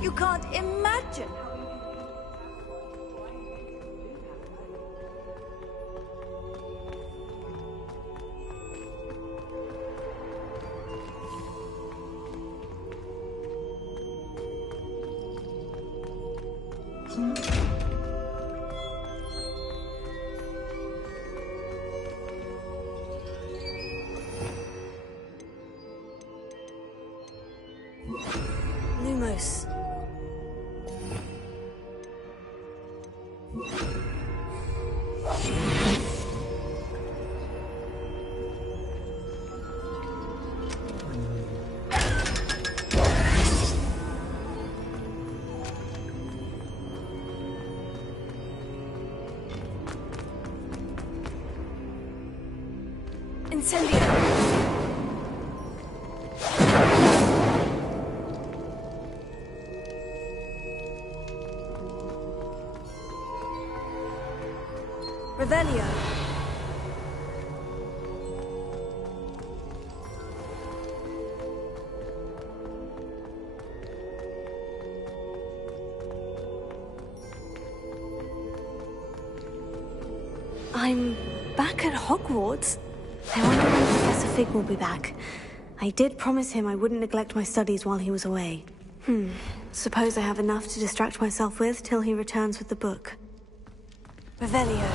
You can't imagine how... Lumos. Incendio. Revelio. I'm back at Hogwarts. I wonder when Professor Fig will be back. I did promise him I wouldn't neglect my studies while he was away. Suppose I have enough to distract myself with till he returns with the book. Revelio.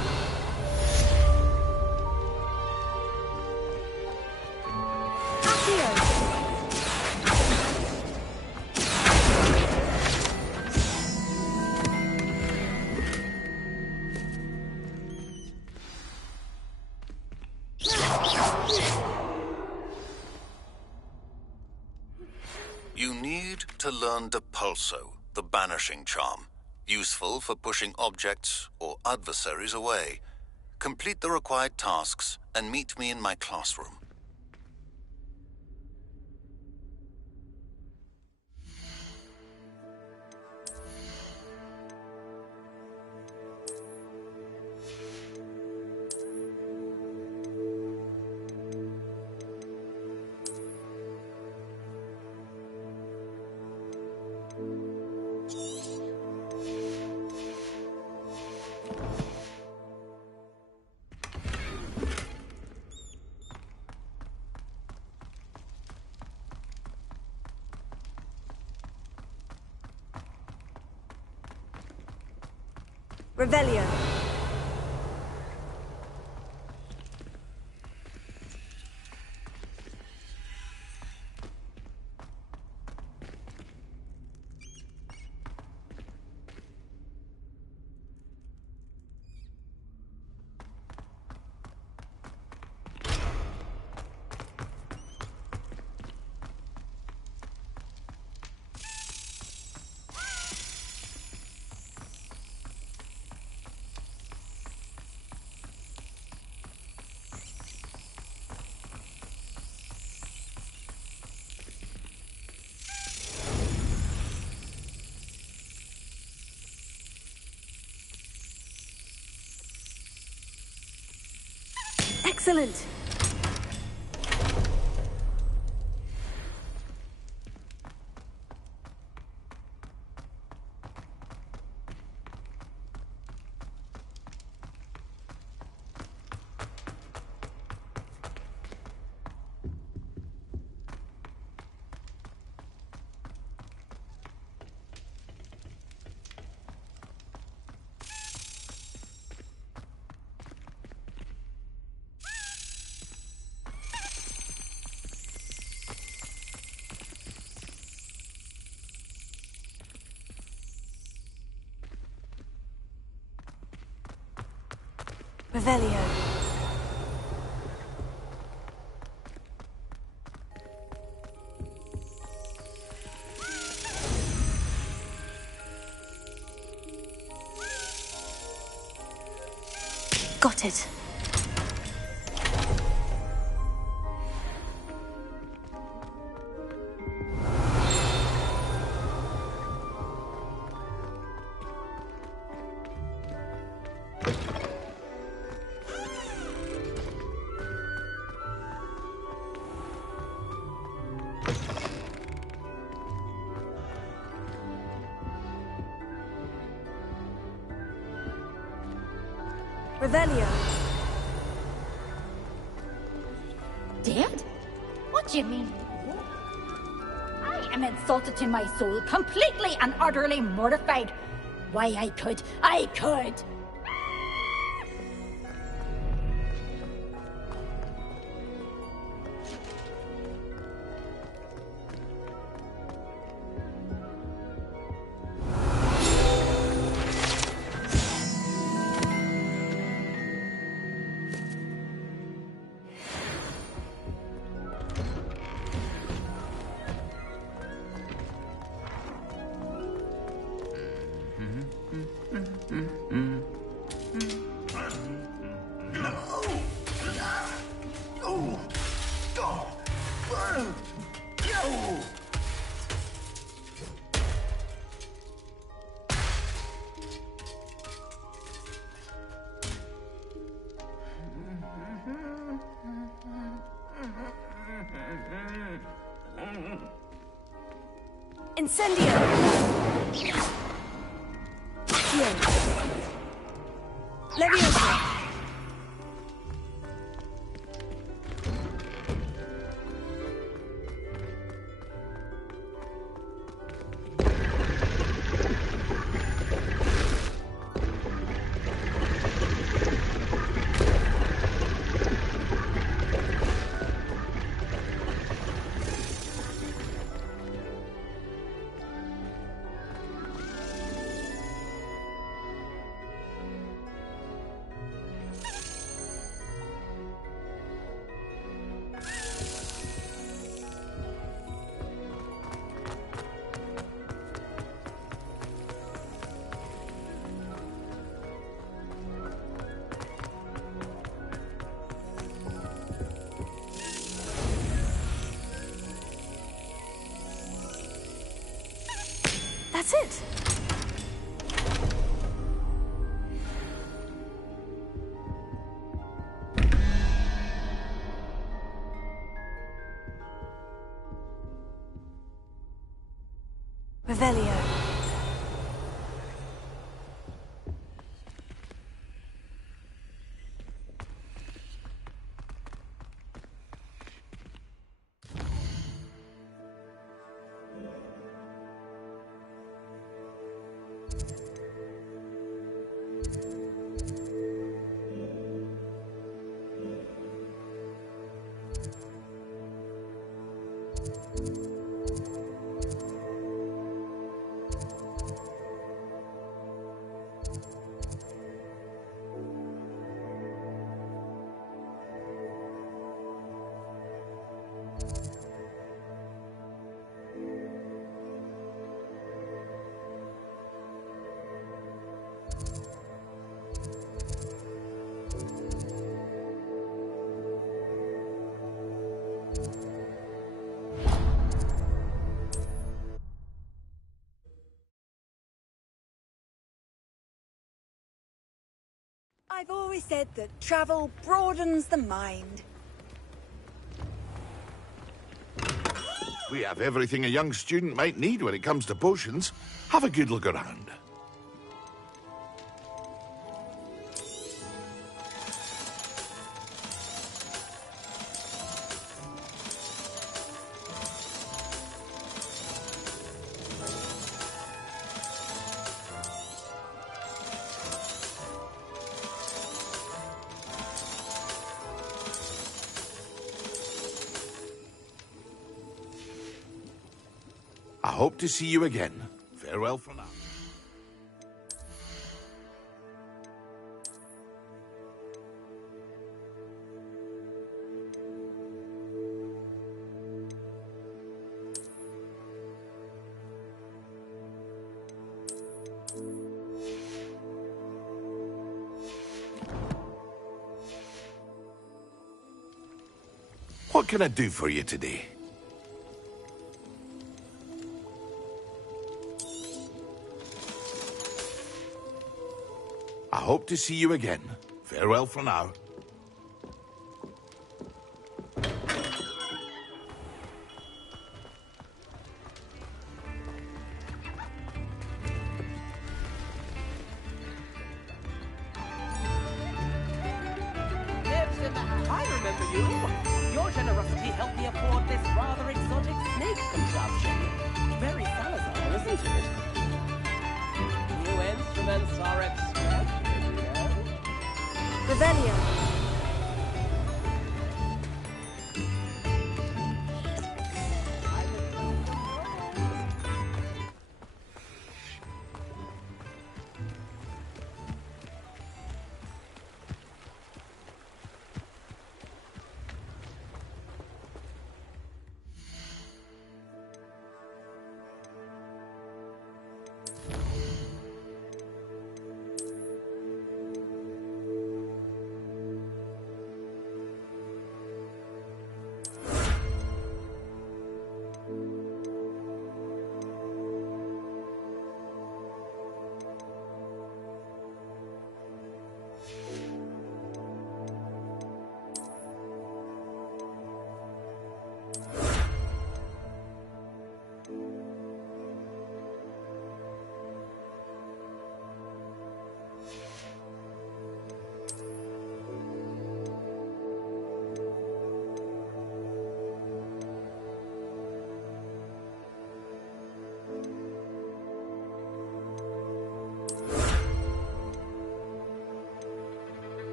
You need to learn Depulso, the banishing charm. Useful for pushing objects or adversaries away. Complete the required tasks and meet me in my classroom. Revelio. Excellent! Revelio. Got it. Revelio. Dead? What do you mean? I am insulted to my soul, completely and utterly mortified. Why, I could. Incendio! Here. Leviosa! That's it. Revelio. I've always said that travel broadens the mind. We have everything a young student might need when it comes to potions. Have a good look around. I hope to see you again. Farewell for now. What can I do for you today? I hope to see you again. Farewell for now. we afford this rather exotic snake contraption. Very Salazar, isn't it? New instruments are expected, you know? Revelio.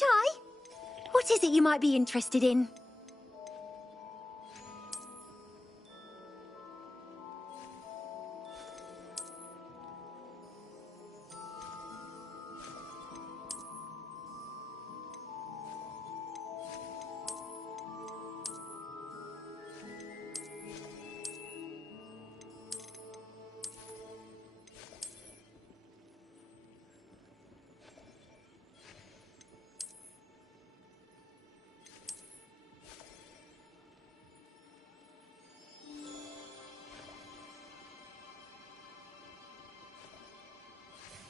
shy? What is it you might be interested in?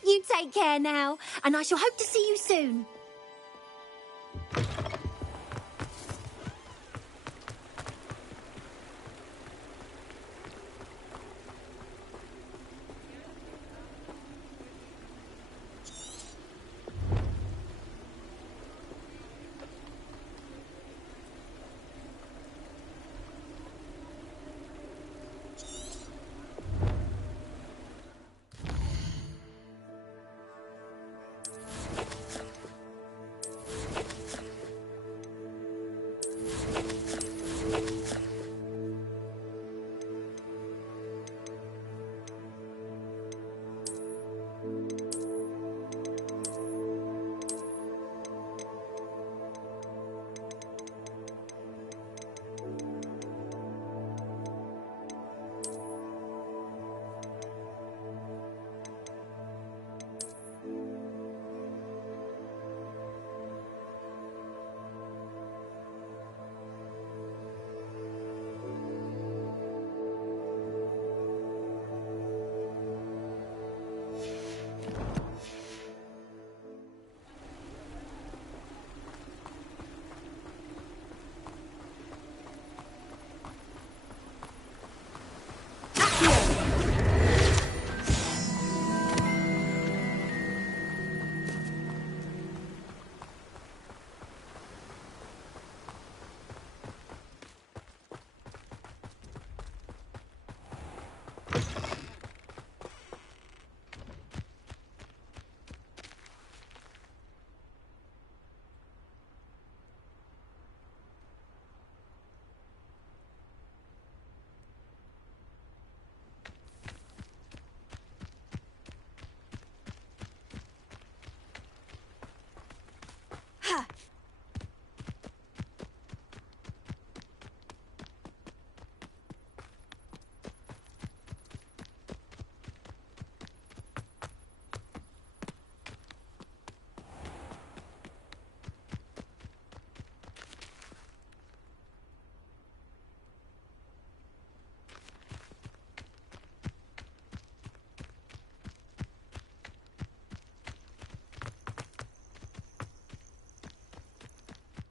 You take care now, and I shall hope to see you soon.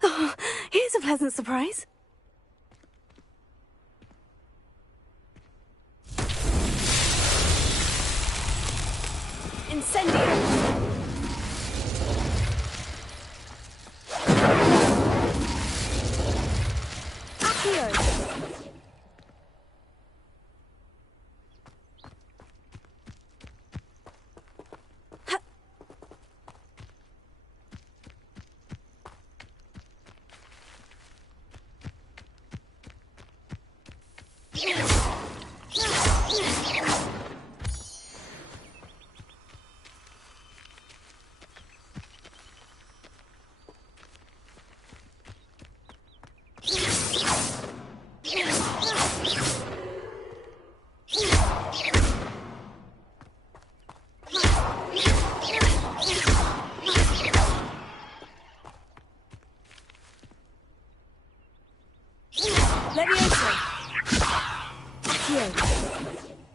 Oh, here's a pleasant surprise. Incendio!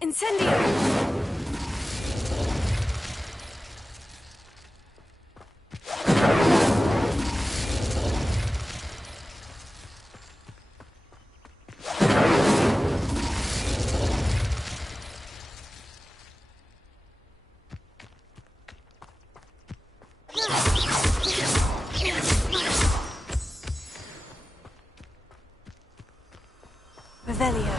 Incendio! Revelio.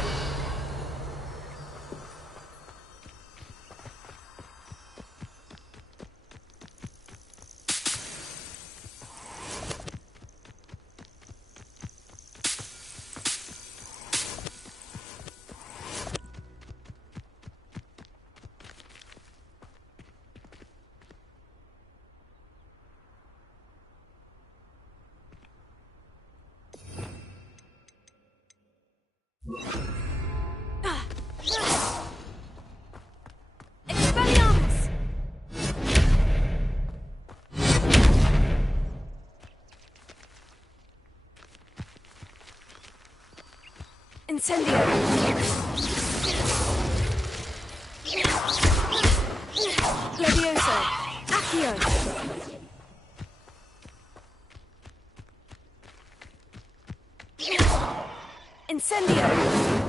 Incendio! Levioso! Accio! Incendio!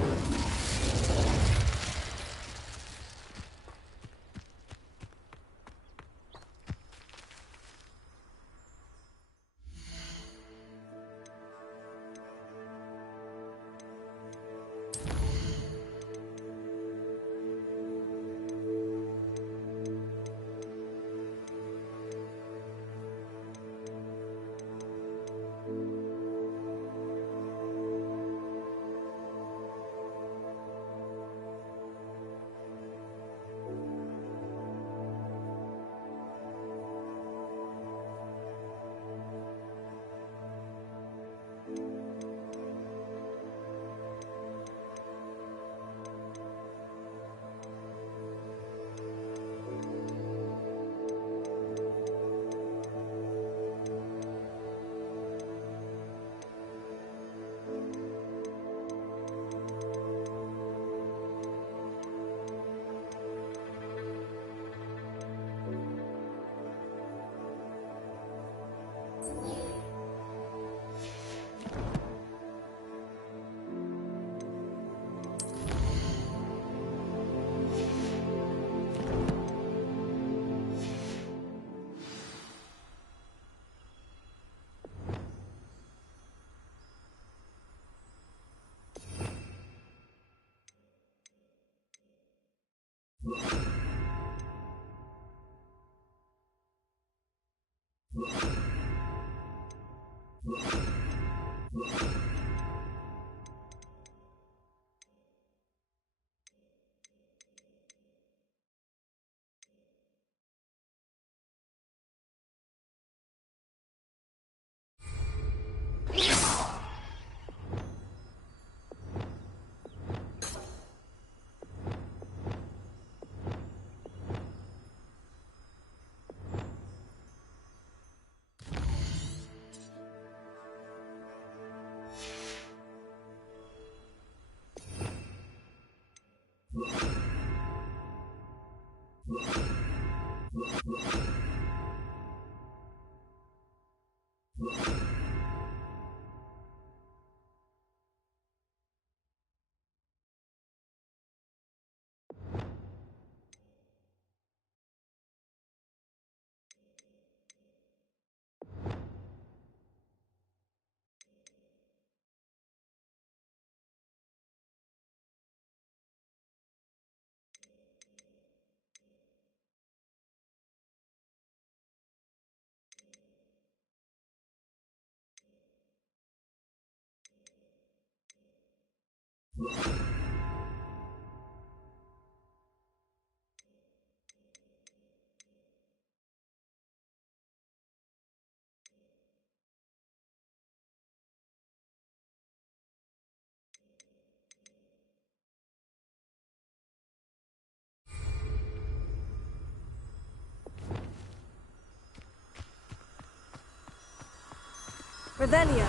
Revelio.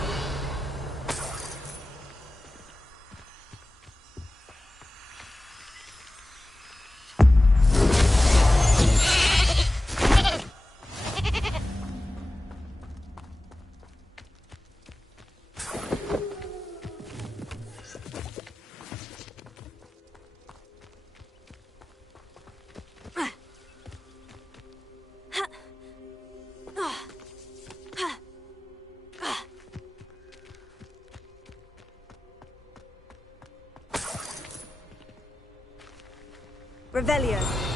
Revelio.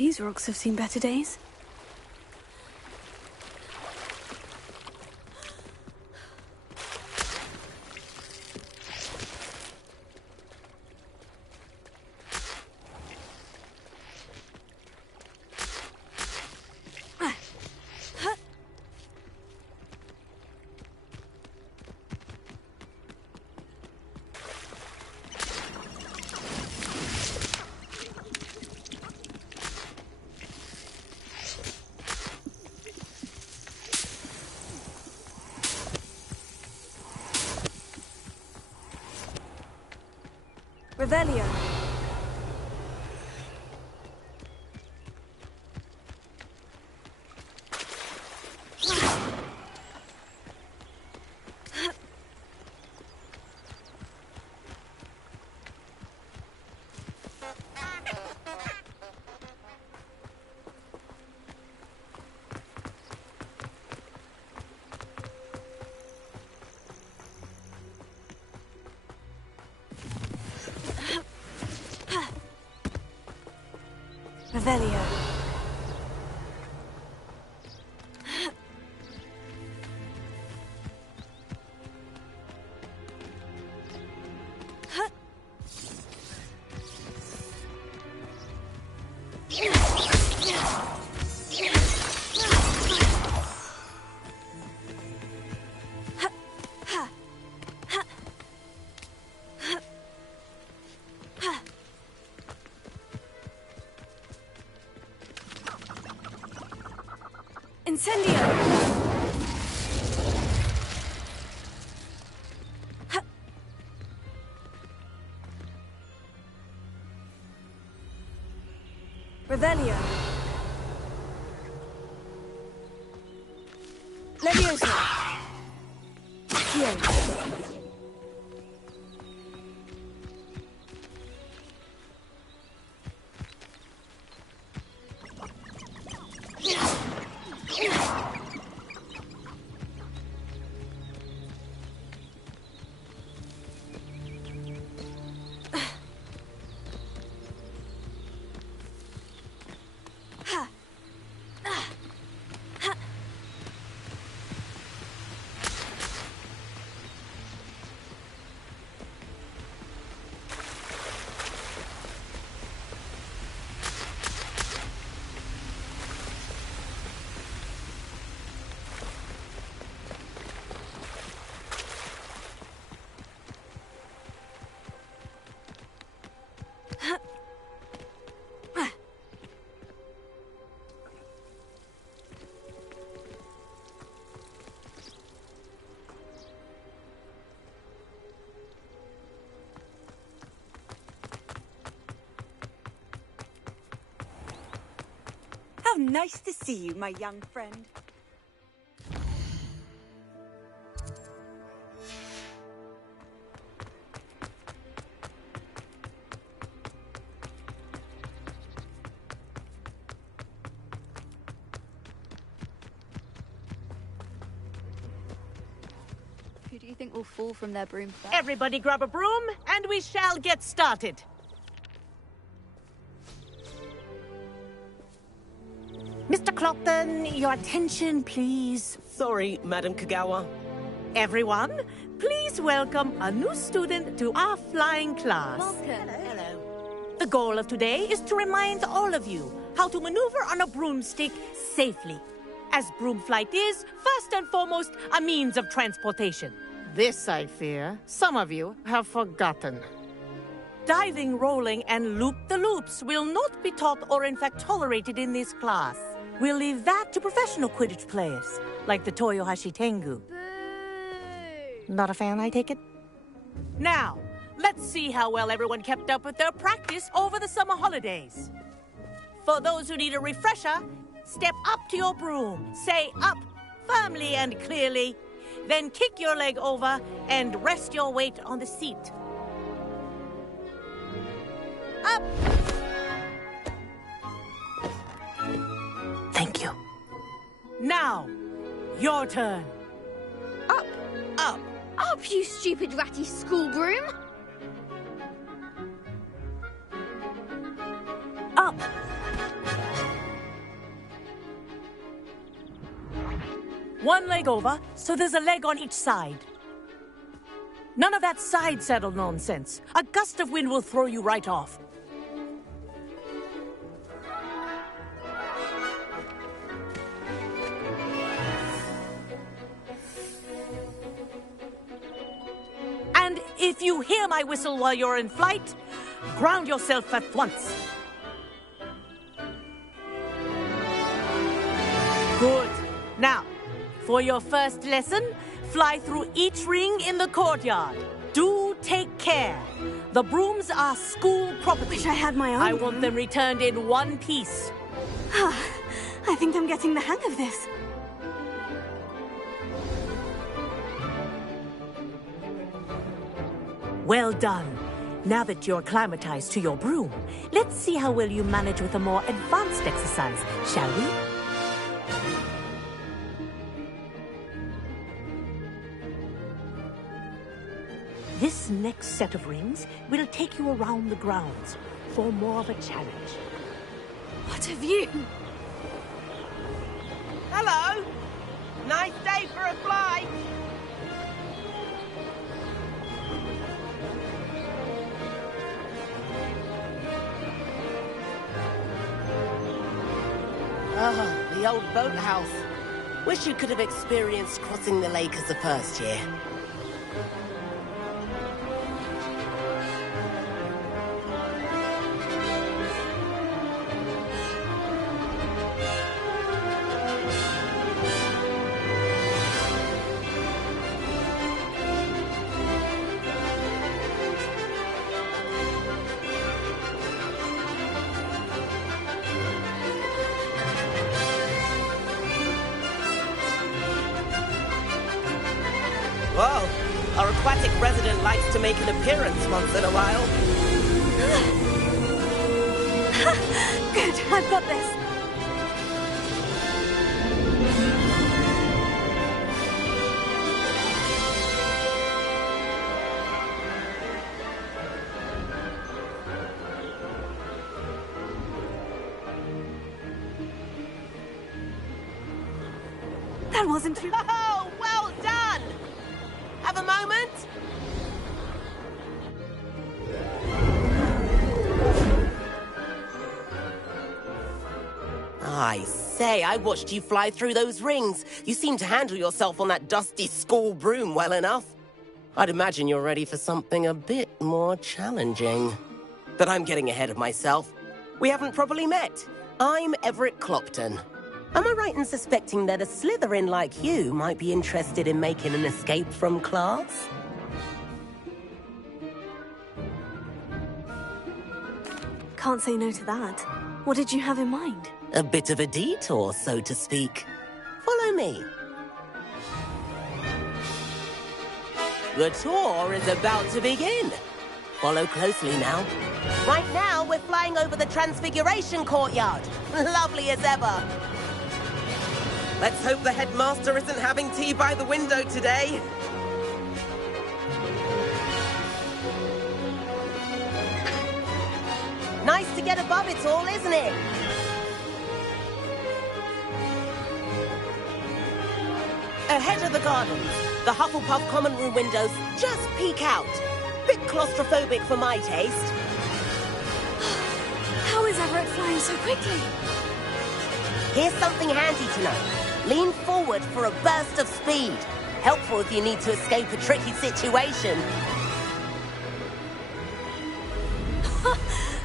These rocks have seen better days. Revelio. Revelio. Incendio! Revelio. Levioso. Accio. How nice to see you, my young friend. Who do you think will fall from their broom? Everybody grab a broom, and we shall get started. Mr. Clopton, your attention, please. Sorry, Madam Kagawa. Everyone, please welcome a new student to our flying class. Welcome. Hello. The goal of today is to remind all of you how to maneuver on a broomstick safely, as broom flight is, first and foremost, a means of transportation. This, I fear, some of you have forgotten. Diving, rolling, and loop-the-loops will not be taught or in fact tolerated in this class. We'll leave that to professional Quidditch players, like the Toyohashi Tengu. Boo! Not a fan, I take it? Now, let's see how well everyone kept up with their practice over the summer holidays. For those who need a refresher, step up to your broom, say up firmly and clearly, then kick your leg over and rest your weight on the seat. Up! Thank you. Now, your turn. Up! Up! Up, you stupid ratty school broom! Up! One leg over, so there's a leg on each side. None of that side saddle nonsense. A gust of wind will throw you right off. And if you hear my whistle while you're in flight, ground yourself at once. Good. Now, for your first lesson, fly through each ring in the courtyard. Do take care. The brooms are school property. Wish I had my own. I want them returned in one piece. I think I'm getting the hang of this. Well done. Now that you're acclimatized to your broom, let's see how well you manage with a more advanced exercise, shall we? This next set of rings will take you around the grounds for more of a challenge. What have you? Hello! Nice day for a flight! Oh, the old boathouse. Wish you could have experienced crossing the lake as a first year. Whoa, our aquatic resident likes to make an appearance once in a while. Good, I've got this. That wasn't too... Oh, well done! Have a moment? I say, I watched you fly through those rings. You seem to handle yourself on that dusty school broom well enough. I'd imagine you're ready for something a bit more challenging. But I'm getting ahead of myself. We haven't properly met. I'm Everett Clopton. Am I right in suspecting that a Slytherin like you might be interested in making an escape from class? Can't say no to that. What did you have in mind? A bit of a detour, so to speak. Follow me. The tour is about to begin. Follow closely now. Right now, we're flying over the Transfiguration Courtyard. Lovely as ever. Let's hope the headmaster isn't having tea by the window today. Nice to get above it all, isn't it? Ahead of the gardens, the Hufflepuff common room windows just peek out. Bit claustrophobic for my taste. How is Everett flying so quickly? Here's something handy to know. Lean forward for a burst of speed. Helpful if you need to escape a tricky situation.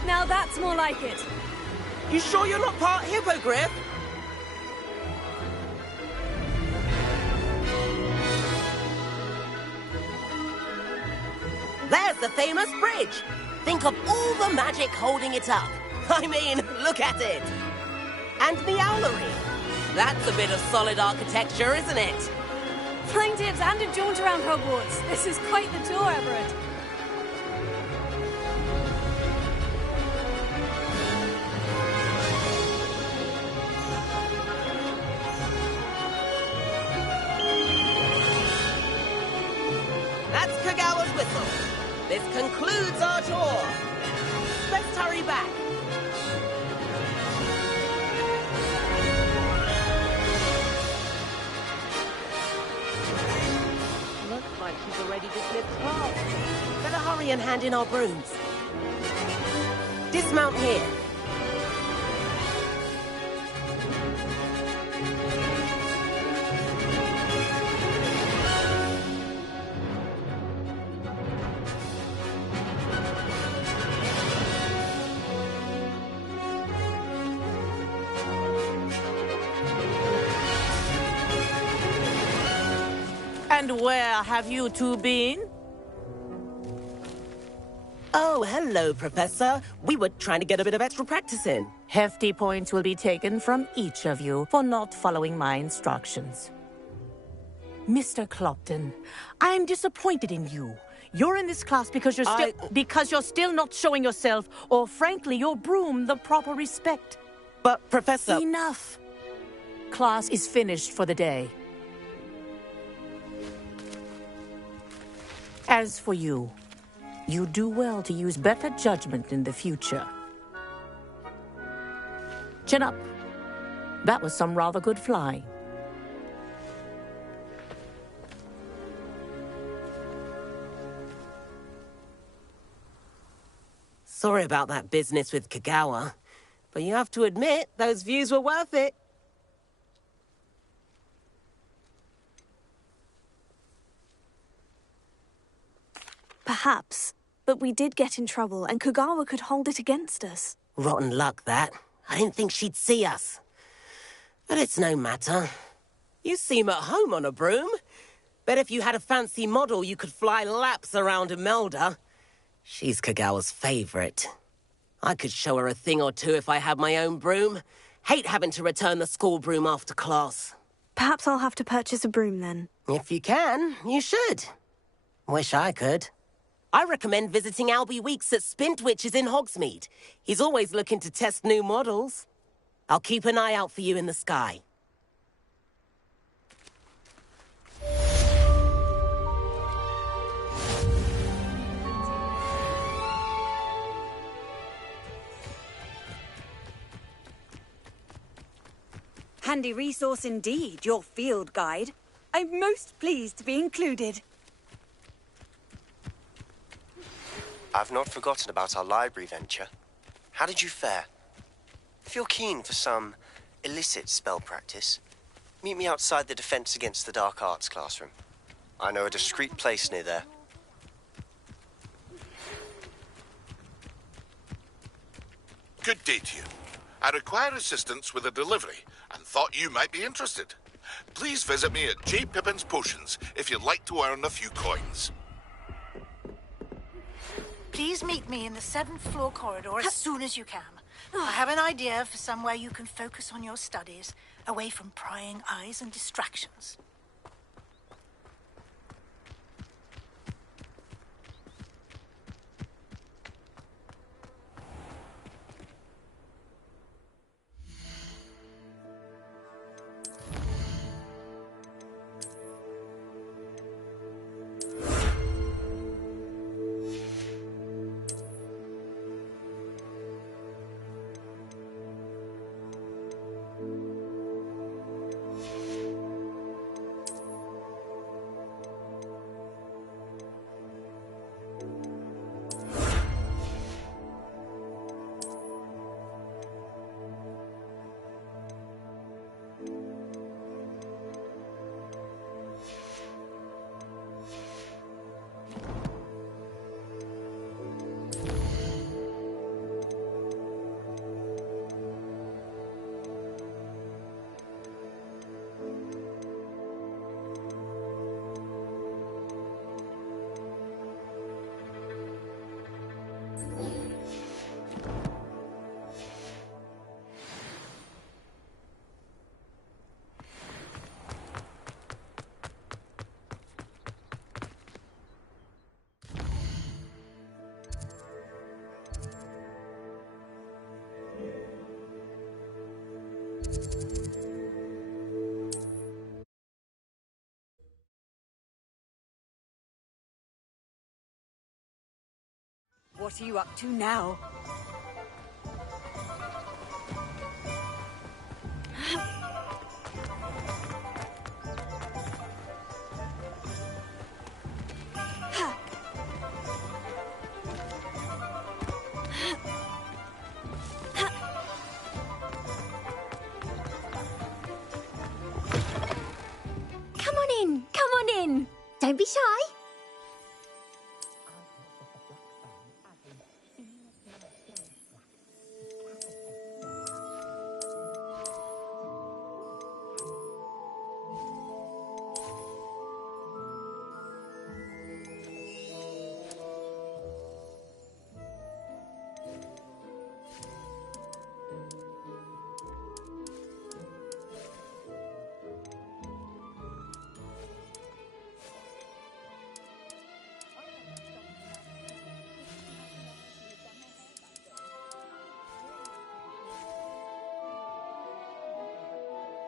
Now that's more like it. You sure you're not part hippogriff? There's the famous bridge. Think of all the magic holding it up. I mean, look at it. And the owlery. That's a bit of solid architecture, isn't it? Flying tips and a jaunt around Hogwarts. This is quite the tour, Everett. That's Kagawa's whistle. This concludes our tour. Let's hurry back. like she's already dismissed class. Better hurry and hand in our brooms. Dismount here. And where have you two been? Oh, hello, Professor. We were trying to get a bit of extra practice in. Hefty points will be taken from each of you for not following my instructions. Mr. Clopton, I'm disappointed in you. You're in this class because you're still not showing yourself, or frankly, your broom the proper respect. But, Professor... Enough. Class is finished for the day. As for you, you do well to use better judgment in the future. Chin up. That was some rather good flying. Sorry about that business with Kagawa, but you have to admit, those views were worth it. Perhaps, but we did get in trouble, and Kagawa could hold it against us. Rotten luck, that. I didn't think she'd see us. But it's no matter. You seem at home on a broom. Bet if you had a fancy model, you could fly laps around Imelda. She's Kagawa's favorite. I could show her a thing or two if I had my own broom. Hate having to return the school broom after class. Perhaps I'll have to purchase a broom then. If you can, you should. Wish I could. I recommend visiting Albie Weeks at Spintwitches in Hogsmeade. He's always looking to test new models. I'll keep an eye out for you in the sky. Handy resource indeed, your field guide. I'm most pleased to be included. I've not forgotten about our library venture. How did you fare? If you're keen for some illicit spell practice, meet me outside the Defense Against the Dark Arts classroom. I know a discreet place near there. Good day to you. I require assistance with a delivery and thought you might be interested. Please visit me at J. Pippin's Potions if you'd like to earn a few coins. Please meet me in the 7th floor corridor as soon as you can. I have an idea for somewhere you can focus on your studies, away from prying eyes and distractions. What are you up to now? Don't be shy.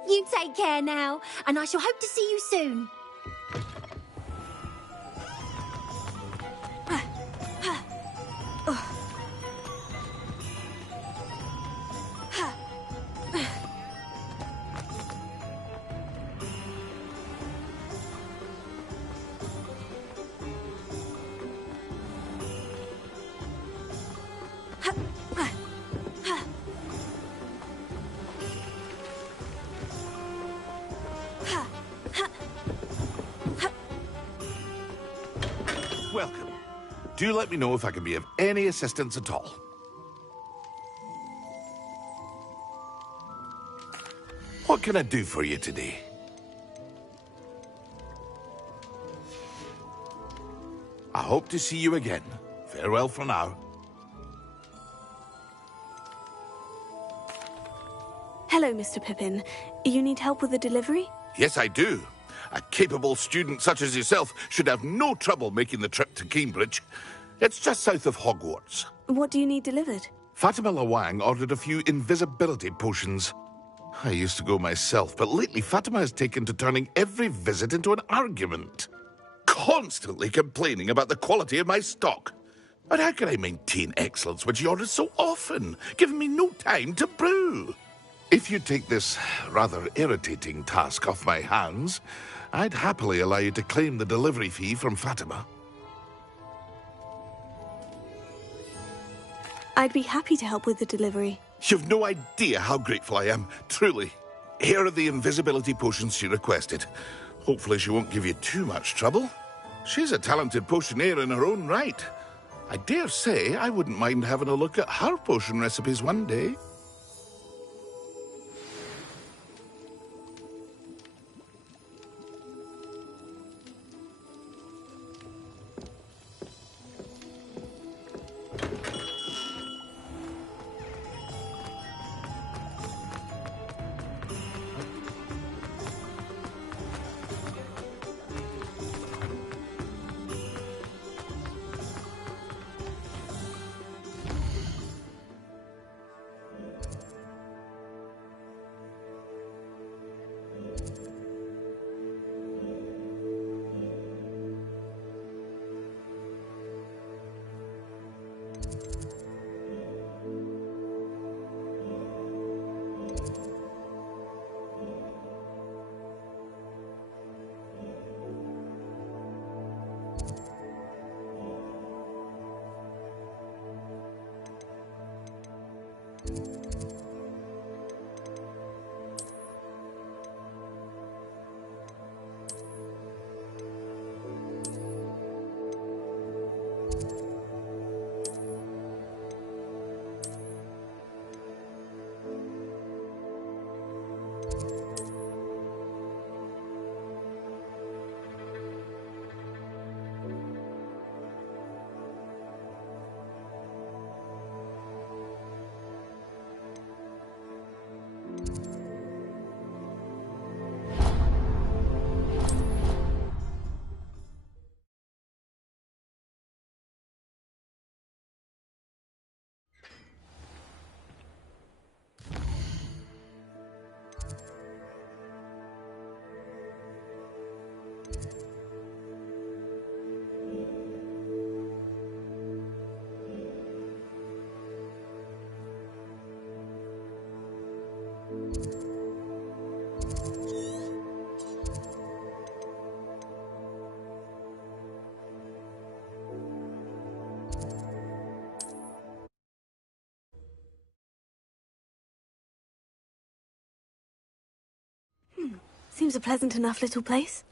You take care now, and I shall hope to see you soon. Welcome. Do let me know if I can be of any assistance at all. What can I do for you today? I hope to see you again. Farewell for now. Hello, Mr. Pippin. You need help with the delivery? Yes, I do. A capable student such as yourself should have no trouble making the trip to Cambridge. It's just south of Hogwarts. What do you need delivered? Fatima Lawang ordered a few invisibility potions. I used to go myself, but lately Fatima has taken to turning every visit into an argument. Constantly complaining about the quality of my stock. But how can I maintain excellence when she orders so often, giving me no time to brew? If you take this rather irritating task off my hands, I'd happily allow you to claim the delivery fee from Fatima. I'd be happy to help with the delivery. You've no idea how grateful I am, truly. Here are the invisibility potions she requested. Hopefully she won't give you too much trouble. She's a talented potioneer in her own right. I dare say I wouldn't mind having a look at her potion recipes one day. Seems a pleasant enough little place.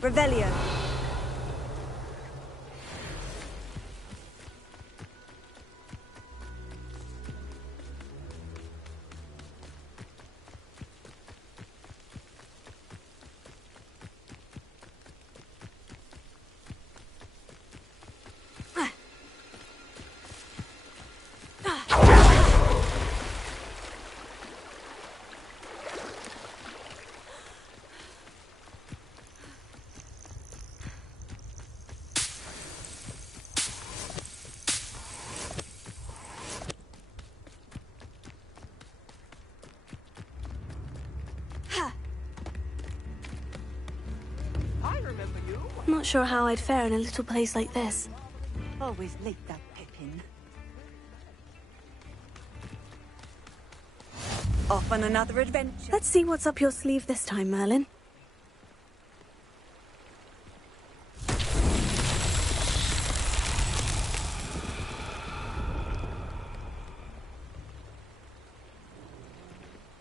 Revelio. Not sure how I'd fare in a little place like this. Always late, that Pippin. Off on another adventure. Let's see what's up your sleeve this time, Merlin.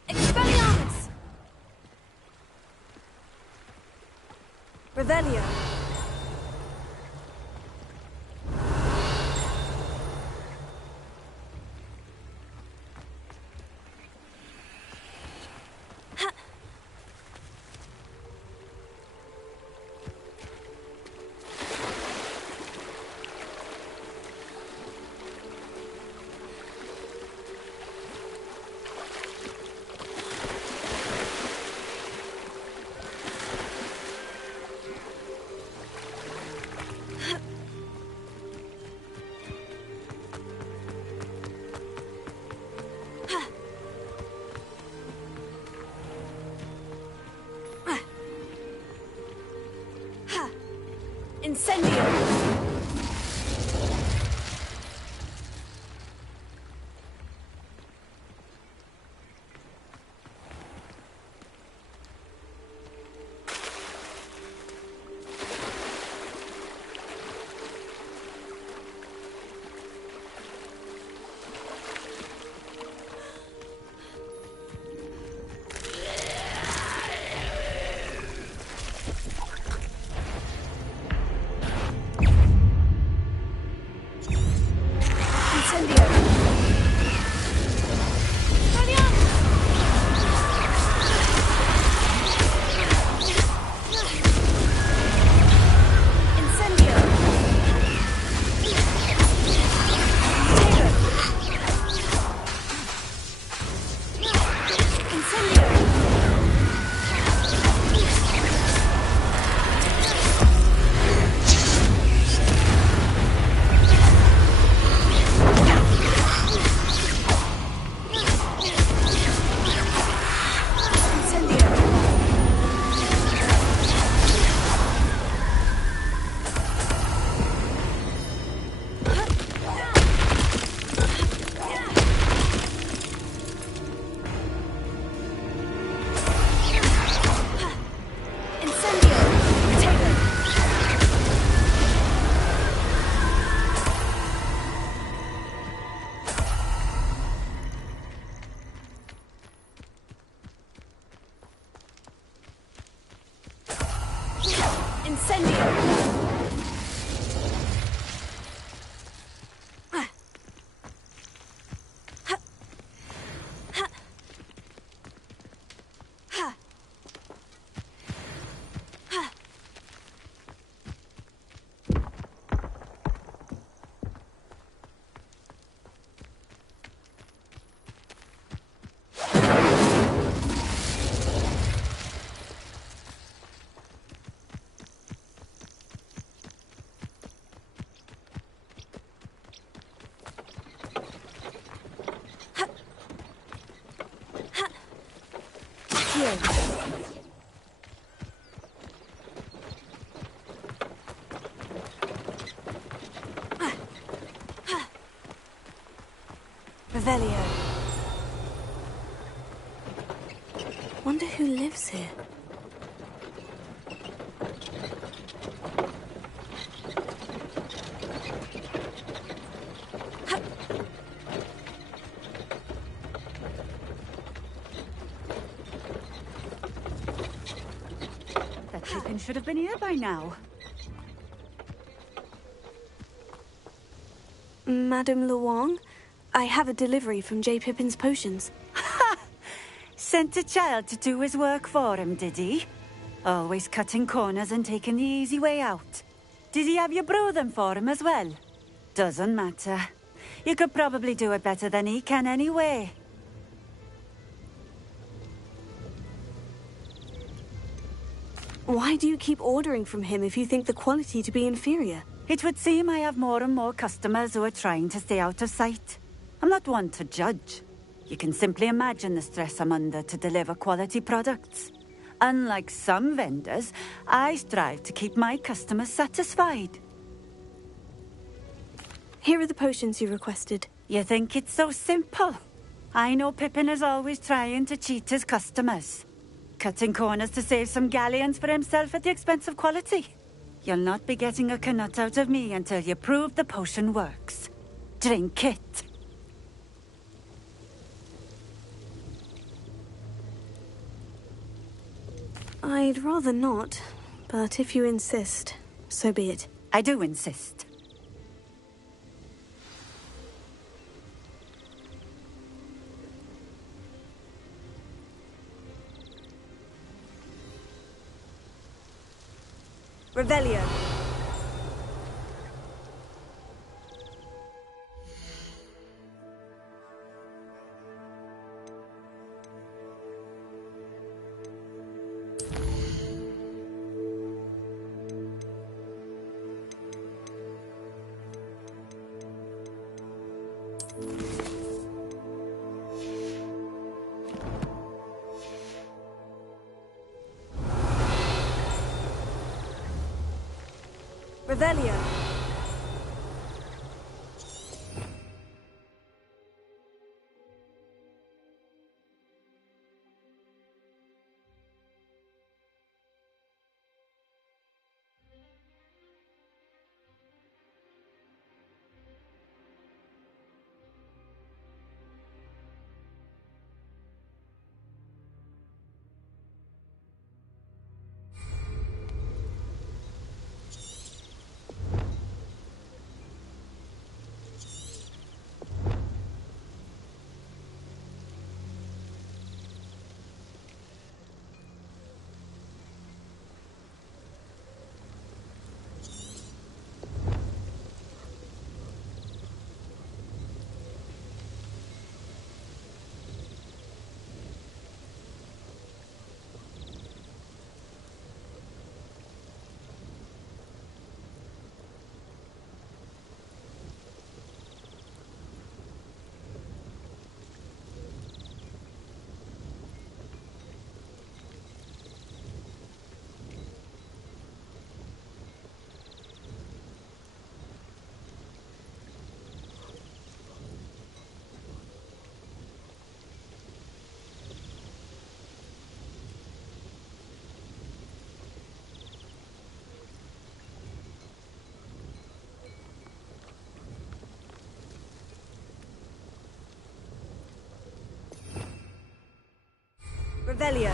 Expelliarmus! Revelio. Incendio! Revelio. Wonder who lives here. Pippin should have been here by now. Madame Luong, I have a delivery from J. Pippin's potions. Ha! Sent a child to do his work for him, did he? Always cutting corners and taking the easy way out. Did he have you brew them for him as well? Doesn't matter. You could probably do it better than he can anyway. Why do you keep ordering from him if you think the quality to be inferior? It would seem I have more and more customers who are trying to stay out of sight. I'm not one to judge. You can simply imagine the stress I'm under to deliver quality products. Unlike some vendors, I strive to keep my customers satisfied. Here are the potions you requested. You think it's so simple? I know Pippin is always trying to cheat his customers. Cutting corners to save some galleons for himself at the expense of quality. You'll not be getting a canut out of me until you prove the potion works. Drink it. I'd rather not, but if you insist, so be it. I do insist. Revelio. Revelio. Revelio.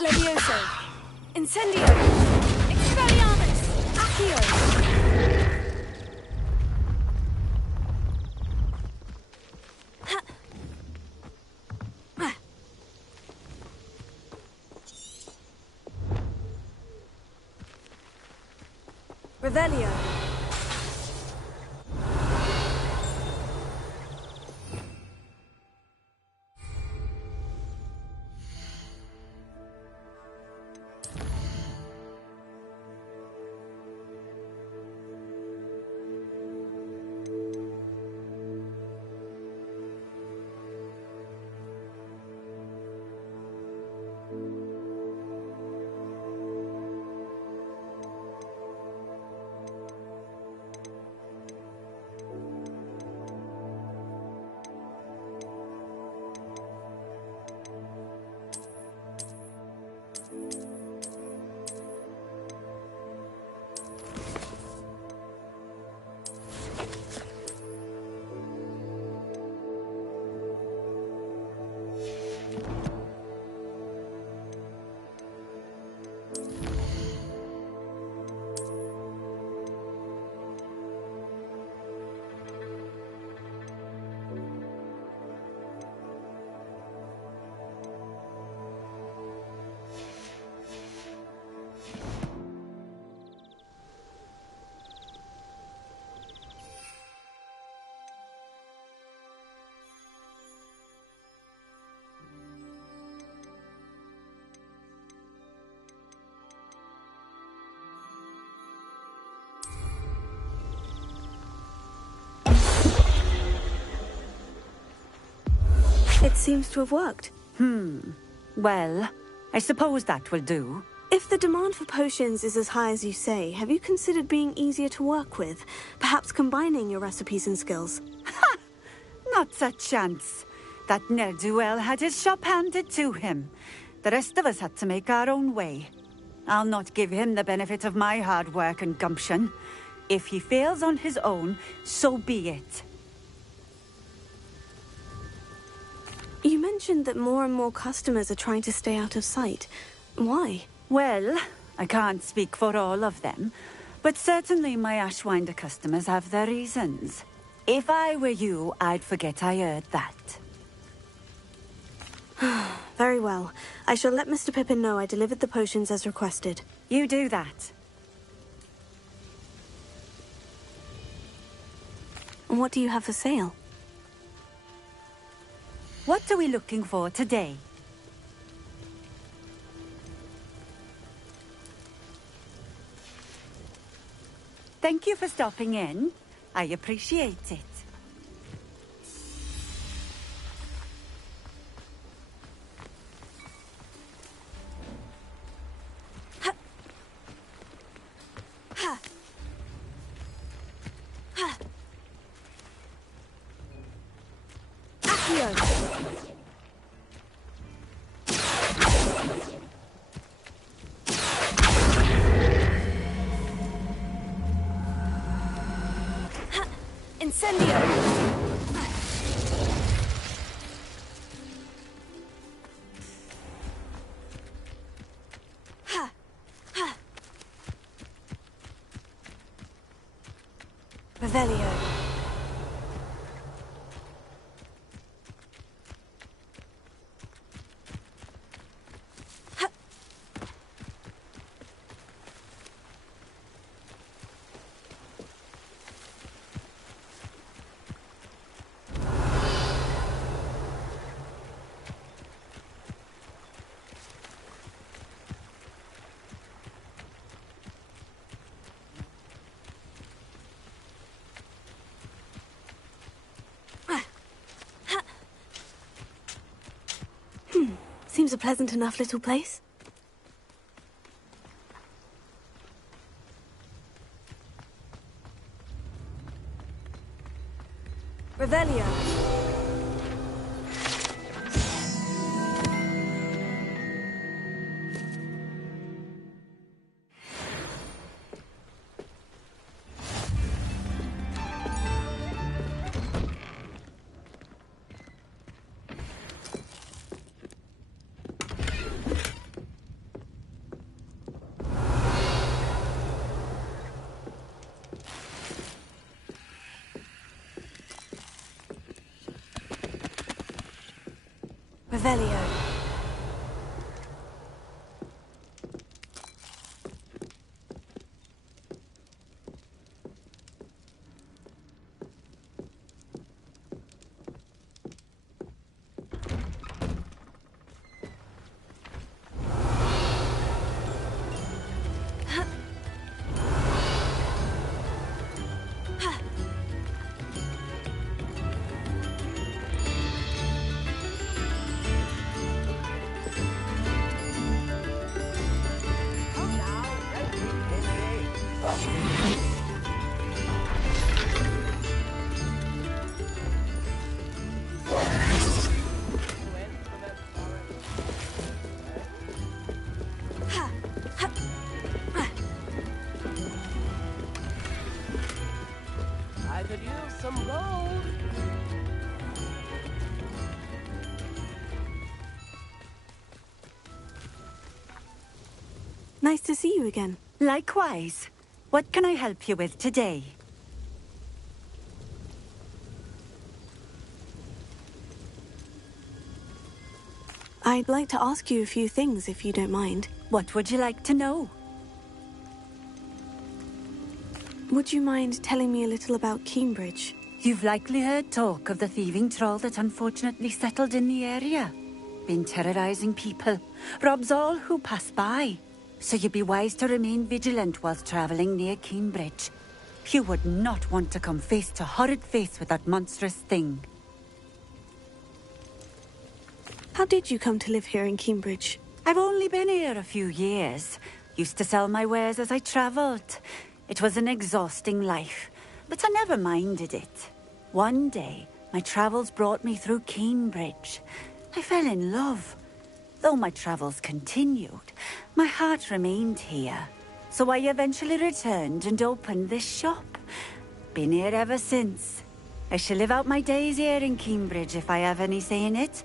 Levioso. Incendio. Expelliarmus. Accio. Revelio. It seems to have worked. Well, I suppose that will do. If the demand for potions is as high as you say, have you considered being easier to work with? Perhaps combining your recipes and skills? Ha! Not a chance. That ne'er-do-well had his shop handed to him. The rest of us had to make our own way. I'll not give him the benefit of my hard work and gumption. If he fails on his own, so be it. You mentioned that more and more customers are trying to stay out of sight. Why? Well, I can't speak for all of them, but certainly my Ashwinder customers have their reasons. If I were you, I'd forget I heard that. Very well. I shall let Mr. Pippin know I delivered the potions as requested. You do that. And what do you have for sale? What are we looking for today? Thank you for stopping in. I appreciate it. Revelio. Seems a pleasant enough little place. Revelio. Revelio. Nice to see you again. Likewise. What can I help you with today? I'd like to ask you a few things, if you don't mind. What would you like to know? Would you mind telling me a little about Cambridge? You've likely heard talk of the thieving troll that unfortunately settled in the area. Been terrorizing people. Robs all who pass by. So you'd be wise to remain vigilant whilst traveling near Cambridge. You would not want to come face to horrid face with that monstrous thing. How did you come to live here in Cambridge? I've only been here a few years. Used to sell my wares as I travelled. It was an exhausting life, but I never minded it. One day, my travels brought me through Cambridge. I fell in love. Though my travels continued, my heart remained here. So I eventually returned and opened this shop. Been here ever since. I shall live out my days here in Cambridge if I have any say in it.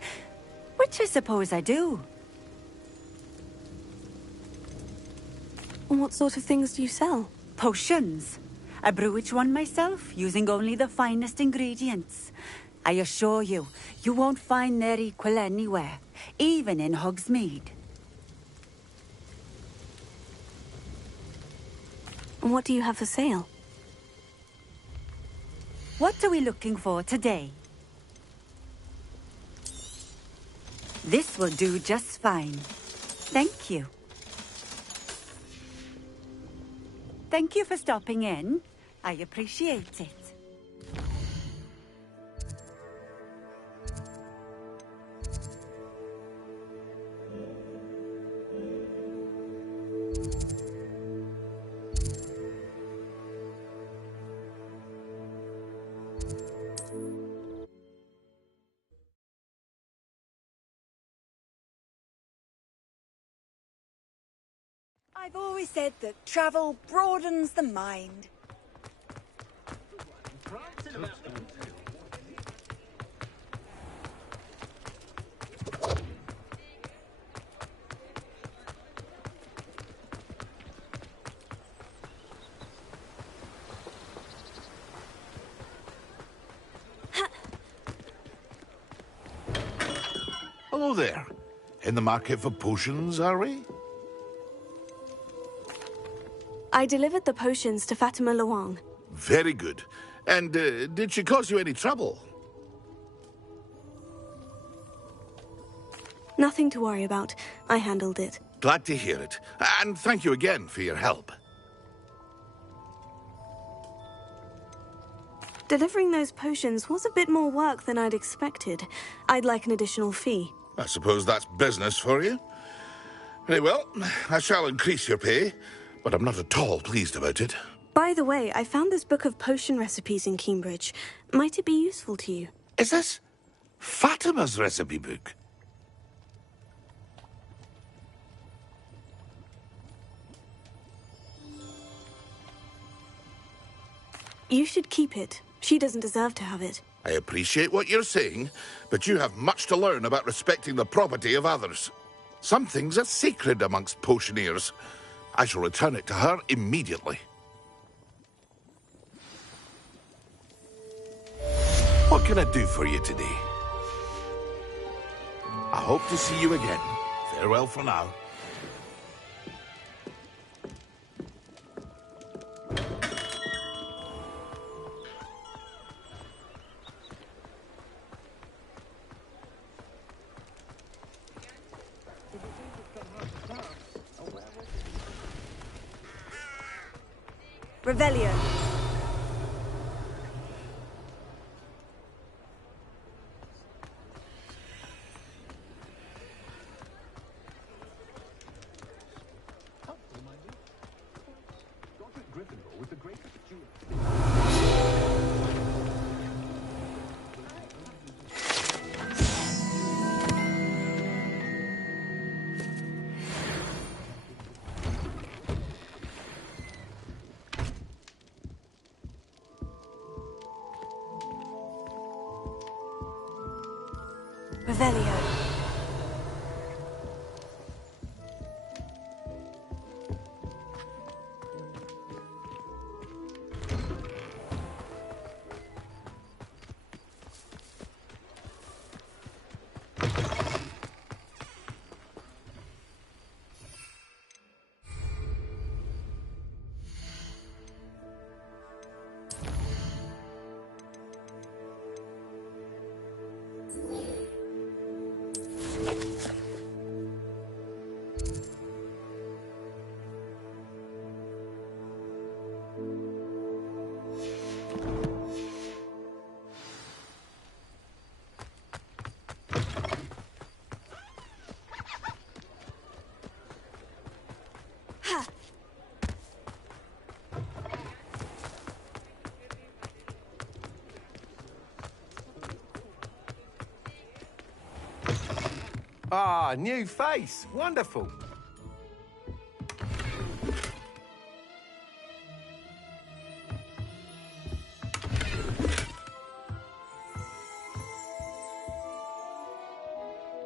Which I suppose I do. What sort of things do you sell? Potions. I brew each one myself, using only the finest ingredients. I assure you, you won't find their equal anywhere, even in Hogsmeade. And what do you have for sale? What are we looking for today? This will do just fine. Thank you. Thank you for stopping in. I appreciate it. I've always said that travel broadens the mind. Hello there. In the market for potions, are we? I delivered the potions to Fatima Luang. Very good. And did she cause you any trouble? Nothing to worry about. I handled it. Glad to hear it. And thank you again for your help. Delivering those potions was a bit more work than I'd expected. I'd like an additional fee. I suppose that's business for you. Very well, I shall increase your pay, but I'm not at all pleased about it. By the way, I found this book of potion recipes in Cambridge. Might it be useful to you? Is this Fatima's recipe book? You should keep it. She doesn't deserve to have it. I appreciate what you're saying, but you have much to learn about respecting the property of others. Some things are sacred amongst potioneers. I shall return it to her immediately. What can I do for you today? I hope to see you again. Farewell for now. Revelio. Revelio. Ah, new face. Wonderful.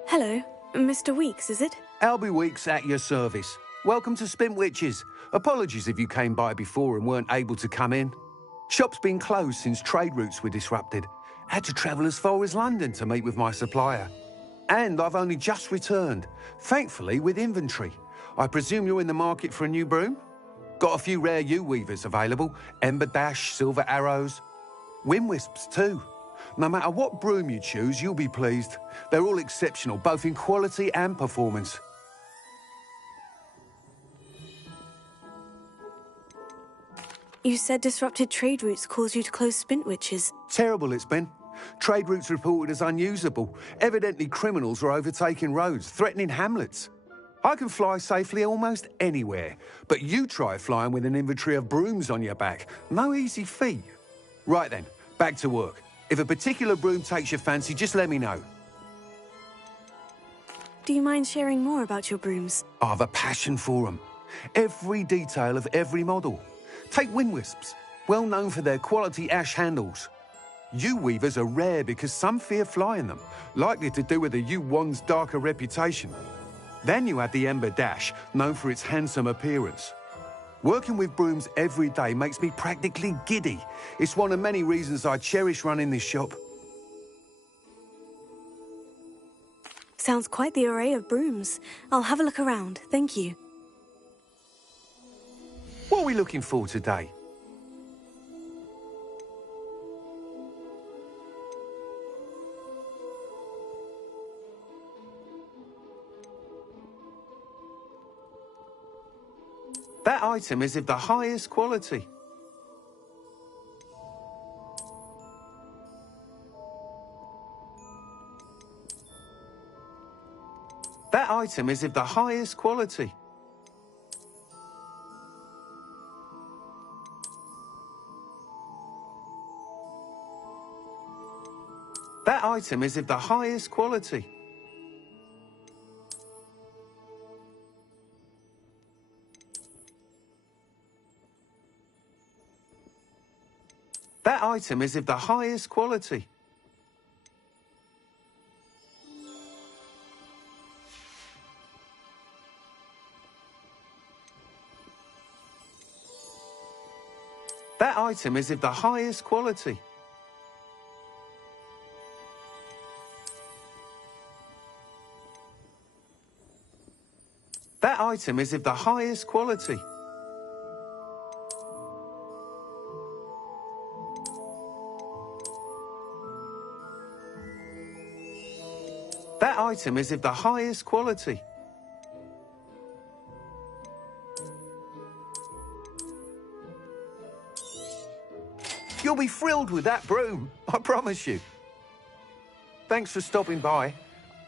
Hello. Mr. Weeks, is it? Albie Weeks at your service. Welcome to Spintwitches. Apologies if you came by before and weren't able to come in. Shop's been closed since trade routes were disrupted. Had to travel as far as London to meet with my supplier. And I've only just returned, thankfully with inventory. I presume you're in the market for a new broom? Got a few rare U-weavers available. Ember Dash, Silver Arrows. Wind Wisps too. No matter what broom you choose, you'll be pleased. They're all exceptional, both in quality and performance. You said disrupted trade routes caused you to close Spintwitches. Terrible it's been. Trade routes reported as unusable. Evidently criminals were overtaking roads, threatening hamlets. I can fly safely almost anywhere, but you try flying with an inventory of brooms on your back. No easy feat. Right then, back to work. If a particular broom takes your fancy, just let me know. Do you mind sharing more about your brooms? I've a passion for them. Every detail of every model. Take Wind Wisps, well known for their quality ash handles. U-weavers are rare because some fear flying them, likely to do with the U-wand's darker reputation. Then you have the Ember Dash, known for its handsome appearance. Working with brooms every day makes me practically giddy. It's one of many reasons I cherish running this shop. Sounds quite the array of brooms. I'll have a look around, thank you. What are we looking for today? That item is of the highest quality. That item is of the highest quality. That item is of the highest quality. That item is of the highest quality. That item is of the highest quality. That item is of the highest quality. That item is of the highest quality. You'll be thrilled with that broom, I promise you. Thanks for stopping by.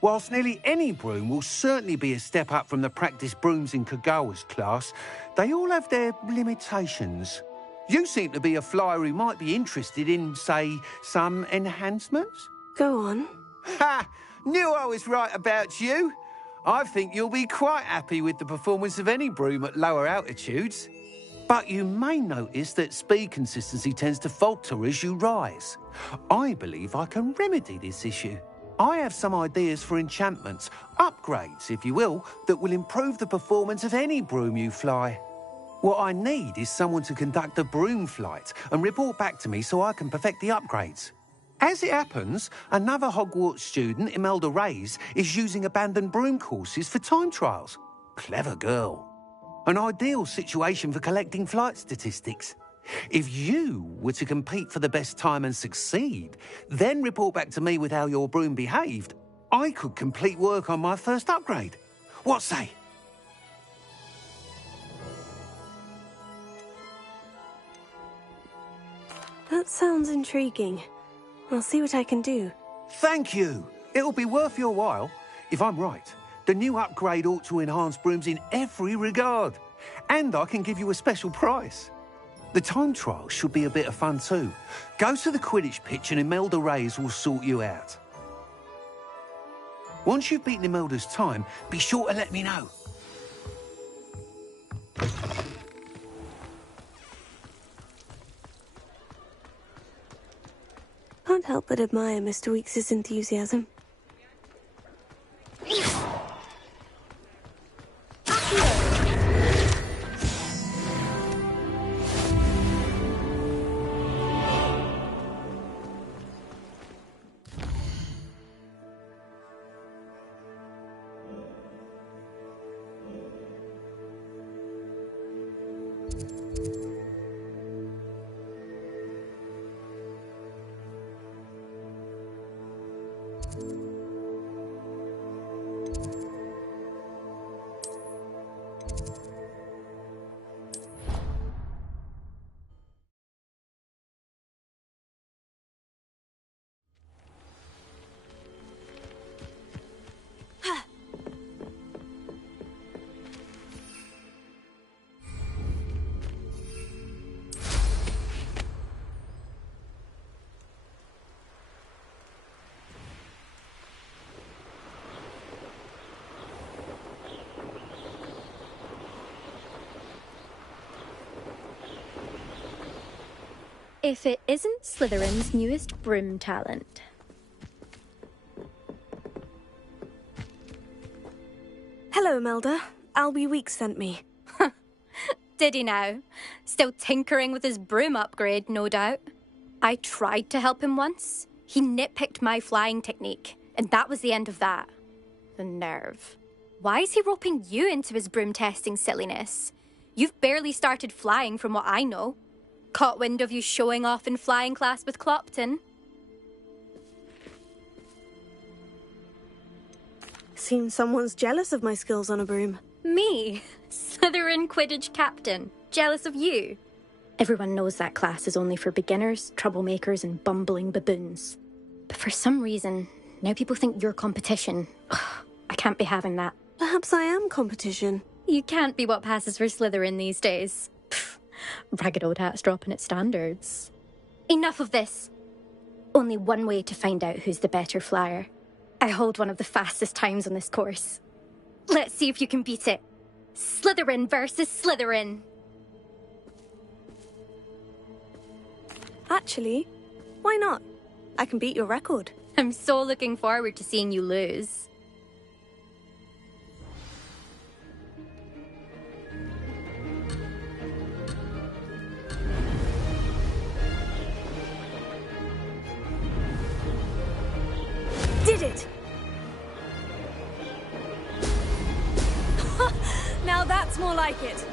Whilst nearly any broom will certainly be a step up from the practice brooms in Kagawa's class, they all have their limitations. You seem to be a flyer who might be interested in, say, some enhancements? Go on. Ha! Knew I was right about you. I think you'll be quite happy with the performance of any broom at lower altitudes. But you may notice that speed consistency tends to falter as you rise. I believe I can remedy this issue. I have some ideas for enchantments, upgrades, if you will, that will improve the performance of any broom you fly. What I need is someone to conduct a broom flight and report back to me so I can perfect the upgrades. As it happens, another Hogwarts student, Imelda Reyes, is using abandoned broom courses for time trials. Clever girl. An ideal situation for collecting flight statistics. If you were to compete for the best time and succeed, then report back to me with how your broom behaved, I could complete work on my first upgrade. What say? That sounds intriguing. I'll see what I can do. Thank you. It'll be worth your while. If I'm right, the new upgrade ought to enhance brooms in every regard. And I can give you a special price. The time trial should be a bit of fun too. Go to the Quidditch pitch and Imelda Reyes will sort you out. Once you've beaten Imelda's time, be sure to let me know. Can't help but admire Mr. Weekes' enthusiasm. If it isn't Slytherin's newest broom talent. Hello, Imelda. Albie Weekes sent me. Did he now? Still tinkering with his broom upgrade, no doubt. I tried to help him once. He nitpicked my flying technique, and that was the end of that. The nerve. Why is he roping you into his broom testing silliness? You've barely started flying from what I know. Caught wind of you showing off in flying class with Clopton? Seems someone's jealous of my skills on a broom. Me? Slytherin Quidditch captain. Jealous of you? Everyone knows that class is only for beginners, troublemakers, and bumbling baboons. But for some reason, now people think you're competition. Ugh, I can't be having that. Perhaps I am competition. You can't be what passes for Slytherin these days. Pfft, ragged old hat's dropping its standards. Enough of this. Only one way to find out who's the better flyer. I hold one of the fastest times on this course. Let's see if you can beat it. Slytherin versus Slytherin. Actually, why not? I can beat your record. I'm so looking forward to seeing you lose. Did it! Now that's more like it.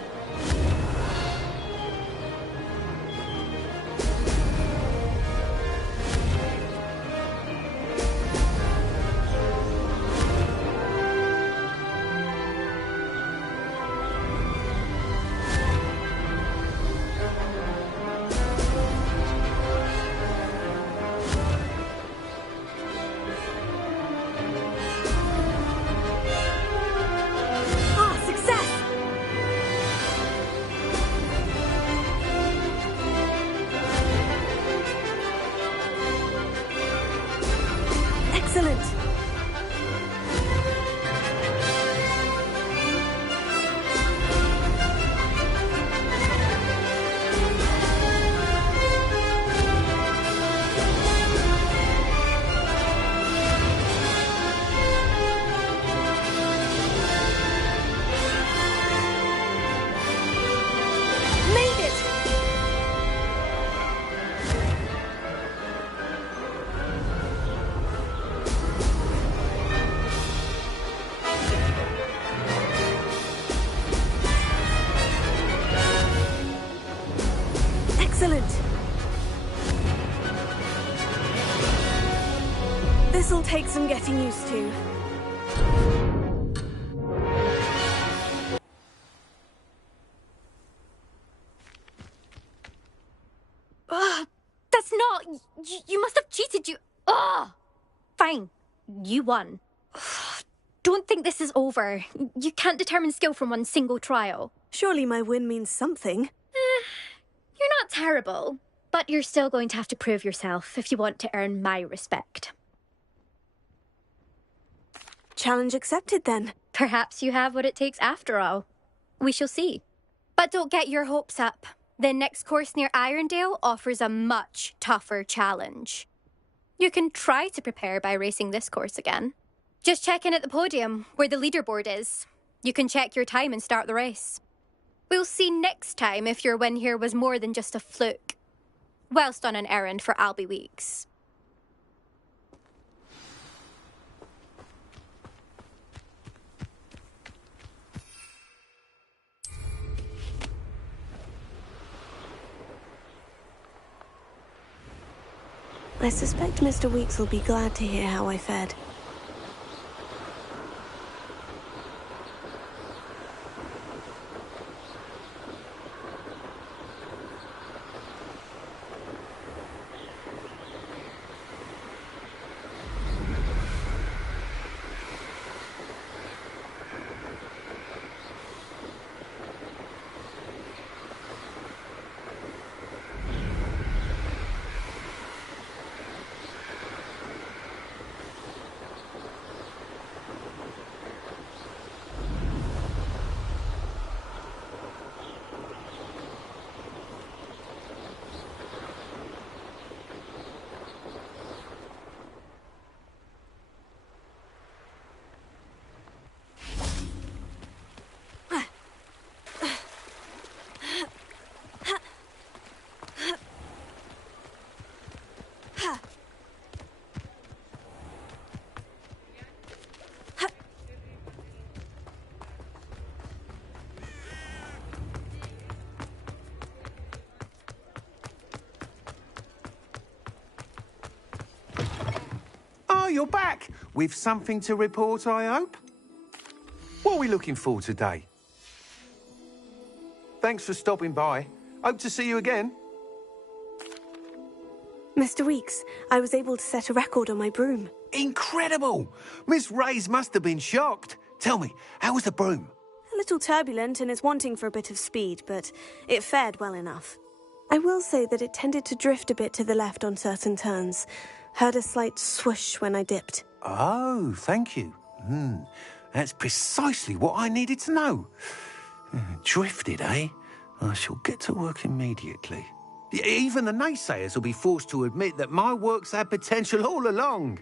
some getting used to. Ugh, that's not... You must have cheated, you... Ugh! Fine. You won. Ugh, don't think this is over. You can't determine skill from one single trial. Surely my win means something. You're not terrible, but you're still going to have to prove yourself if you want to earn my respect. Challenge accepted, then. Perhaps you have what it takes after all. We shall see. But don't get your hopes up. The next course near Irondale offers a much tougher challenge. You can try to prepare by racing this course again. Just check in at the podium, where the leaderboard is. You can check your time and start the race. We'll see next time if your win here was more than just a fluke. Whilst on an errand for Albie Weeks. I suspect Mr. Weeks will be glad to hear how I fared. Oh, you're back! With something to report, I hope? What are we looking for today? Thanks for stopping by. Hope to see you again. Mr. Weeks, I was able to set a record on my broom. Incredible! Miss Reyes must have been shocked. Tell me, how was the broom? A little turbulent and is wanting for a bit of speed, but it fared well enough. I will say that it tended to drift a bit to the left on certain turns. Heard a slight swoosh when I dipped. Oh, thank you. That's precisely what I needed to know. Drifted, eh? I shall get to work immediately. Even the naysayers will be forced to admit that my work's had potential all along.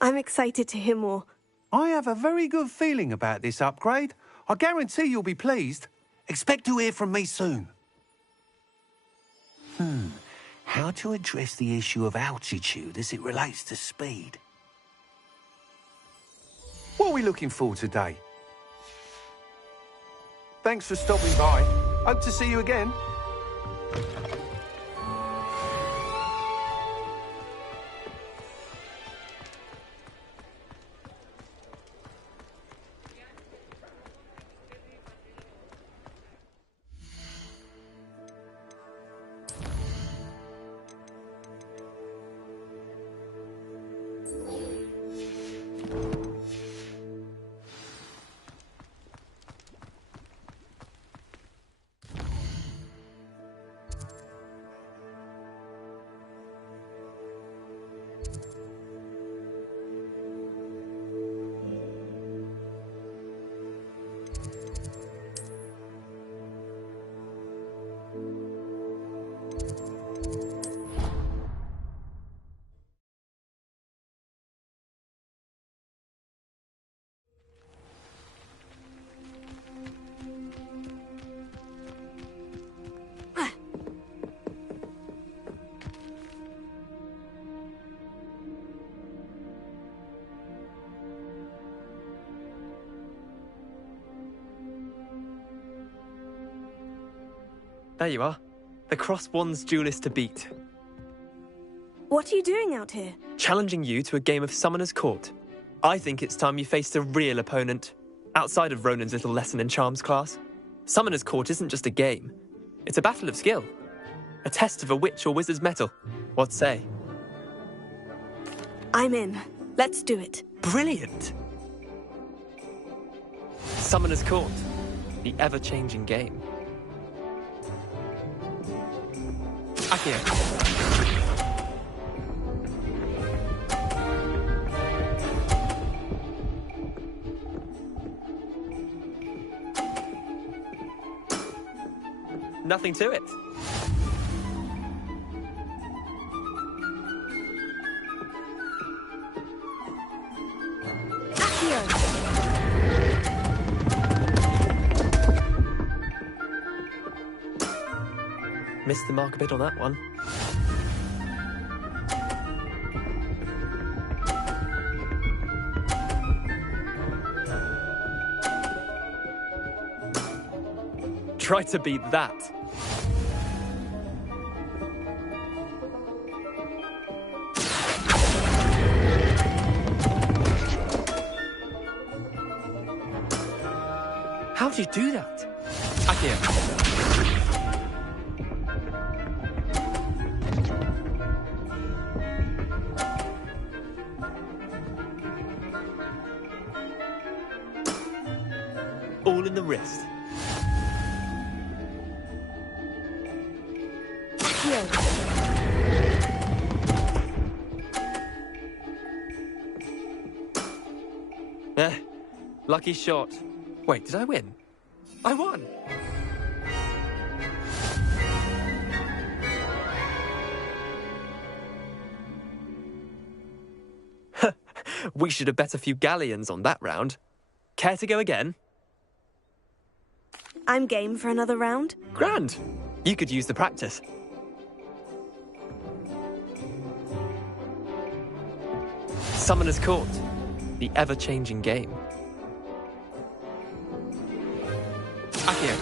I'm excited to hear more. I have a very good feeling about this upgrade. I guarantee you'll be pleased. Expect to hear from me soon. How to address the issue of altitude as it relates to speed? What are we looking for today? Thanks for stopping by. Hope to see you again. There you are. the cross-wands duelist to beat. What are you doing out here? Challenging you to a game of Summoner's Court. I think it's time you faced a real opponent, outside of Ronan's little lesson in charms class. Summoner's Court isn't just a game. It's a battle of skill. A test of a witch or wizard's mettle. What say? I'm in. Let's do it. Brilliant! Summoner's Court. The ever-changing game. Akio. Nothing to it. Missed the mark a bit on that one. Try to beat that. How do you do that? Akio. All in the wrist. Lucky shot. Wait, did I win? I won! We should have bet a few galleons on that round. Care to go again? I'm game for another round. Grand! You could use the practice. Summoner's Court. The ever-changing game. Akio.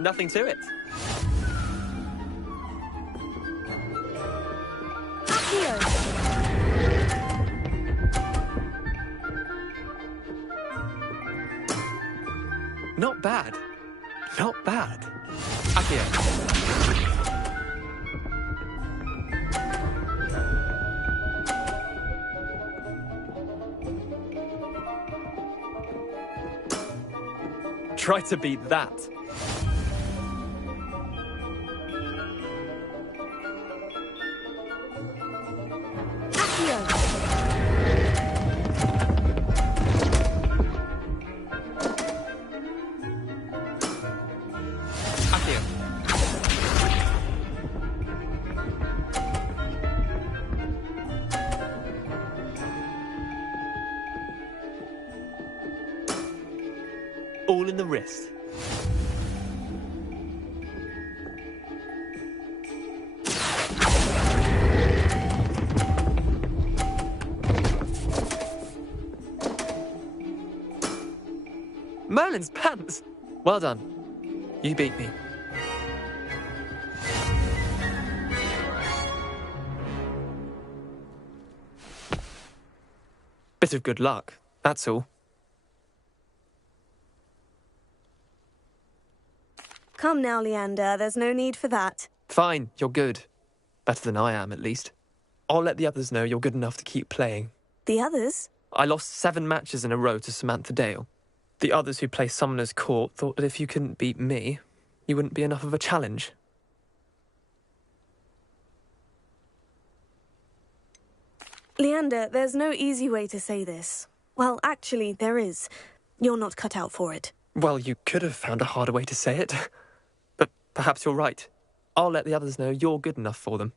Nothing to it. Not bad. Not bad. Akio. Try to beat that. All in the wrist. Merlin's pants! Well done. You beat me. Bit of good luck, that's all. Come now, Leander, there's no need for that. Fine, you're good. Better than I am, at least. I'll let the others know you're good enough to keep playing. The others? I lost 7 matches in a row to Samantha Dale. The others who play Summoner's Court thought that if you couldn't beat me, you wouldn't be enough of a challenge. Leander, there's no easy way to say this. Well, actually, there is. You're not cut out for it. Well, you could have found a harder way to say it. But perhaps you're right. I'll let the others know you're good enough for them.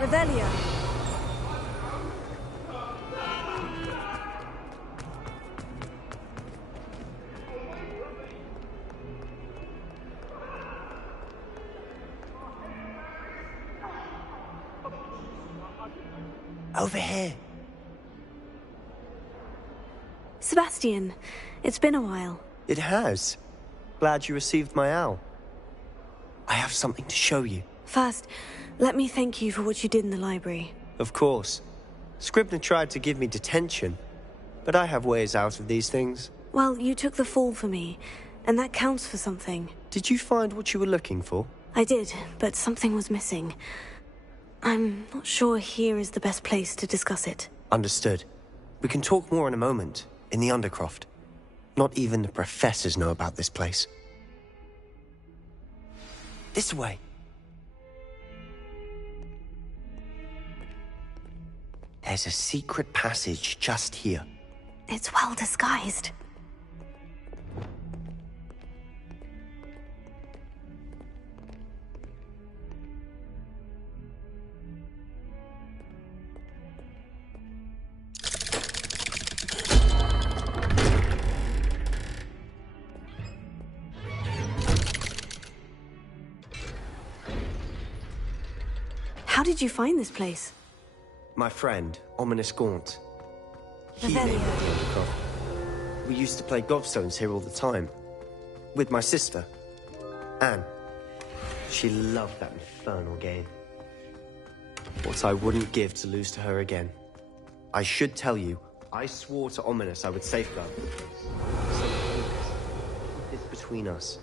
Revelio. Over here. Sebastian, it's been a while. It has. Glad you received my owl. I have something to show you. First, let me thank you for what you did in the library. Of course. Scribner tried to give me detention, but I have ways out of these things. Well, you took the fall for me, and that counts for something. Did you find what you were looking for? I did, but something was missing. I'm not sure here is the best place to discuss it. Understood. We can talk more in a moment, in the Undercroft. Not even the professors know about this place. This way. There's a secret passage just here. It's well disguised. How did you find this place? My friend, Ominous Gaunt. He made Revelio. the Undercroft. We used to play gobstones here all the time. With my sister, Anne. She loved that infernal game. What I wouldn't give to lose to her again. I should tell you, I swore to Ominous I would safeguard this place. So please, keep this between us.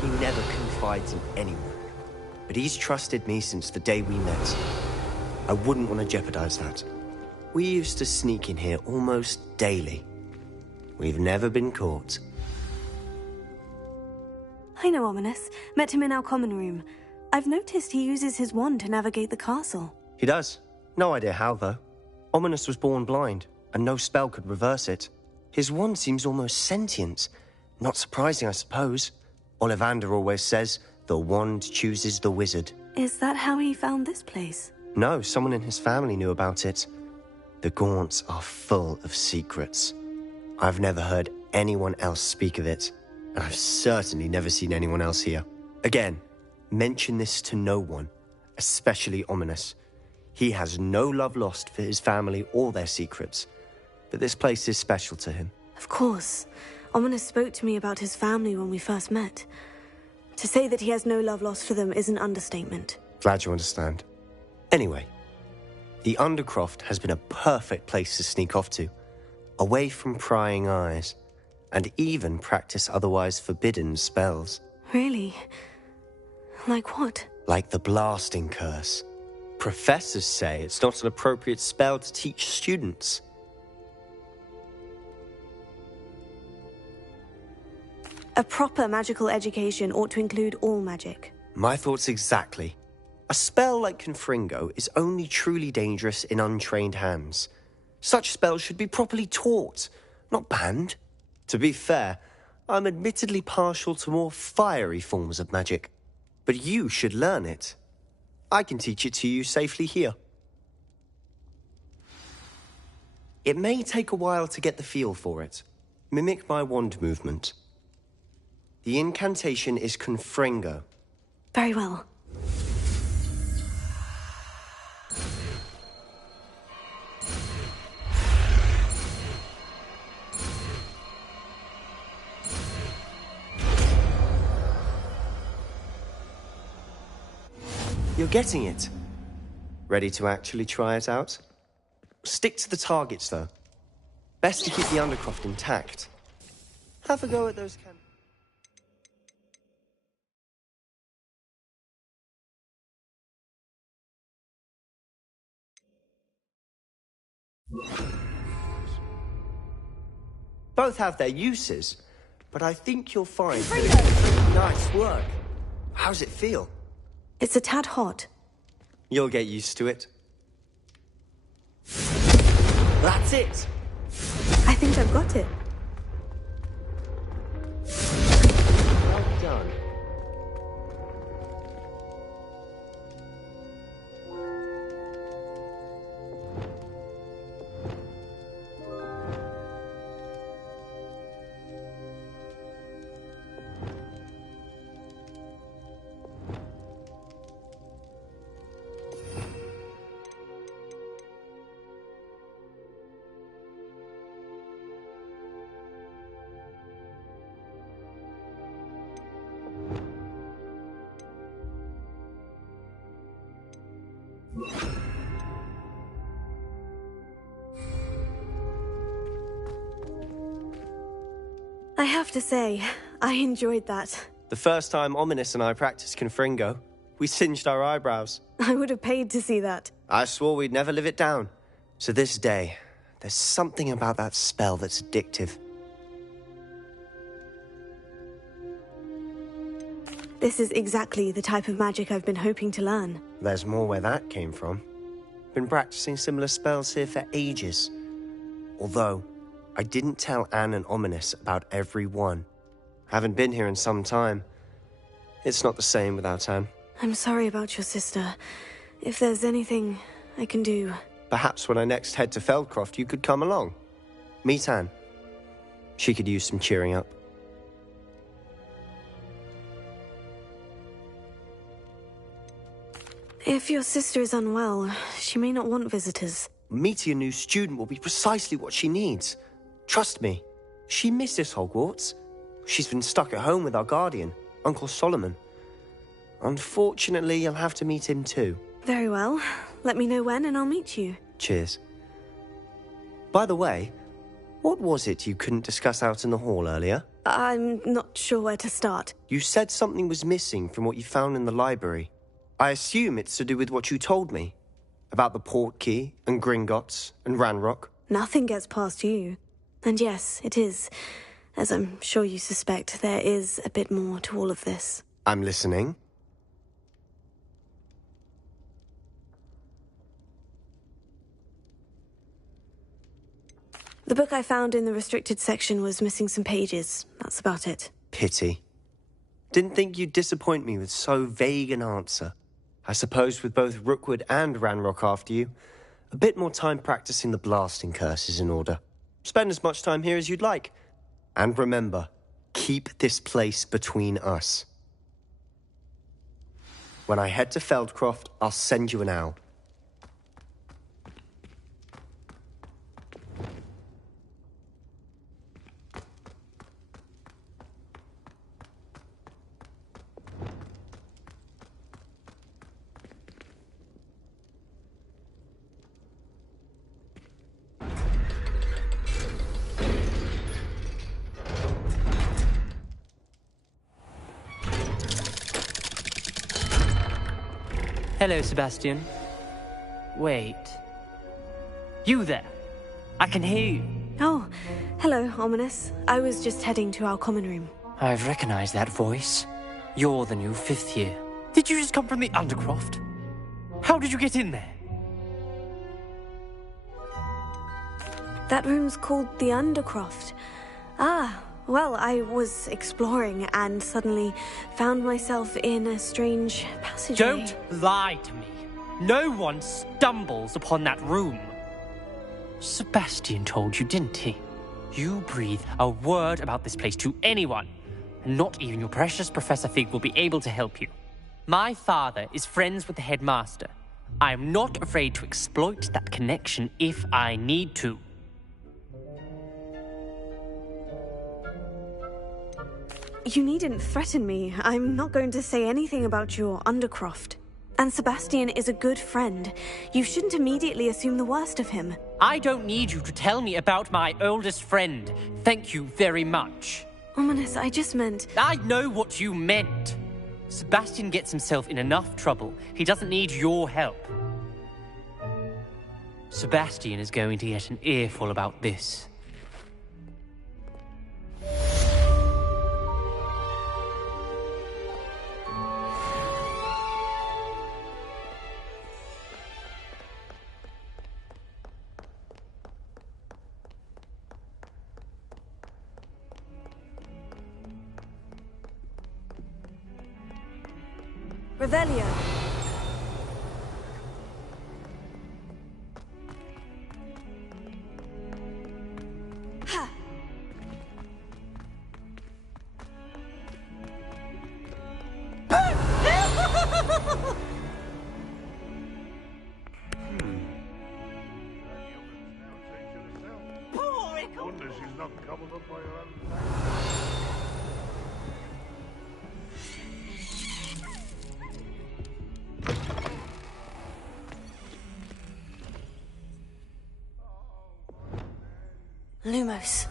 He never confides in anyone. But he's trusted me since the day we met. I wouldn't want to jeopardize that. We used to sneak in here almost daily. We've never been caught. I know Ominous. Met him in our common room. I've noticed he uses his wand to navigate the castle. He does. No idea how, though. Ominous was born blind, and no spell could reverse it. His wand seems almost sentient. Not surprising, I suppose. Ollivander always says, the wand chooses the wizard. Is that how he found this place? No, someone in his family knew about it. The Gaunts are full of secrets. I've never heard anyone else speak of it, and I've certainly never seen anyone else here. Again, mention this to no one, especially Ominous. He has no love lost for his family or their secrets, but this place is special to him. Of course. Ominous spoke to me about his family when we first met. To say that he has no love lost for them is an understatement. Glad you understand. Anyway, the Undercroft has been a perfect place to sneak off to, away from prying eyes, and even practice otherwise forbidden spells. Really? Like what? Like the blasting curse. Professors say it's not an appropriate spell to teach students. A proper magical education ought to include all magic. My thoughts exactly. A spell like Confringo is only truly dangerous in untrained hands. Such spells should be properly taught, not banned. To be fair, I'm admittedly partial to more fiery forms of magic. But you should learn it. I can teach it to you safely here. It may take a while to get the feel for it. Mimic my wand movement. The incantation is Confringo. Very well. You're getting it. Ready to actually try it out? Stick to the targets, though. Best to keep the Undercroft intact. Have a go at those cannons. Both have their uses, but I think you'll find nice work. How's it feel? It's a tad hot. You'll get used to it. That's it! I think I've got it. Well done. I have to say, I enjoyed that. The first time Ominous and I practiced Confringo, we singed our eyebrows. I would have paid to see that. I swore we'd never live it down. To this day, there's something about that spell that's addictive. This is exactly the type of magic I've been hoping to learn. There's more where that came from. Been practicing similar spells here for ages. Although, I didn't tell Anne and Ominous about every one. Haven't been here in some time. It's not the same without Anne. I'm sorry about your sister. If there's anything I can do... Perhaps when I next head to Feldcroft, you could come along. Meet Anne. She could use some cheering up. If your sister is unwell, she may not want visitors. Meeting a new student will be precisely what she needs. Trust me, she misses Hogwarts. She's been stuck at home with our guardian, Uncle Solomon. Unfortunately, you'll have to meet him too. Very well. Let me know when and I'll meet you. Cheers. By the way, what was it you couldn't discuss out in the hall earlier? I'm not sure where to start. You said something was missing from what you found in the library. I assume it's to do with what you told me. About the Portkey, and Gringotts, and Ranrock. Nothing gets past you. And yes, it is. As I'm sure you suspect, there is a bit more to all of this. I'm listening. The book I found in the restricted section was missing some pages. That's about it. Pity. Didn't think you'd disappoint me with so vague an answer. I suppose with both Rookwood and Ranrock after you, a bit more time practicing the blasting curse is in order. Spend as much time here as you'd like. And remember, keep this place between us. When I head to Feldcroft, I'll send you an owl. Hello, Sebastian. Wait. You there? I can hear you. Oh, hello, Ominous. I was just heading to our common room. I've recognized that voice. You're the new 5th year. Did you just come from the Undercroft? How did you get in there? That room's called the Undercroft. Ah, well, I was exploring and suddenly found myself in a strange passageway. Don't lie to me. No one stumbles upon that room. Sebastian told you, didn't he? You breathe a word about this place to anyone, and not even your precious Professor Fig will be able to help you. My father is friends with the headmaster. I am not afraid to exploit that connection if I need to. You needn't threaten me. I'm not going to say anything about your Undercroft. And Sebastian is a good friend. You shouldn't immediately assume the worst of him. I don't need you to tell me about my oldest friend. Thank you very much. Ominous, I just meant... I know what you meant. Sebastian gets himself in enough trouble. He doesn't need your help. Sebastian is going to get an earful about this. Revelio. Wonder she's not gobbled up by her own. Lumos.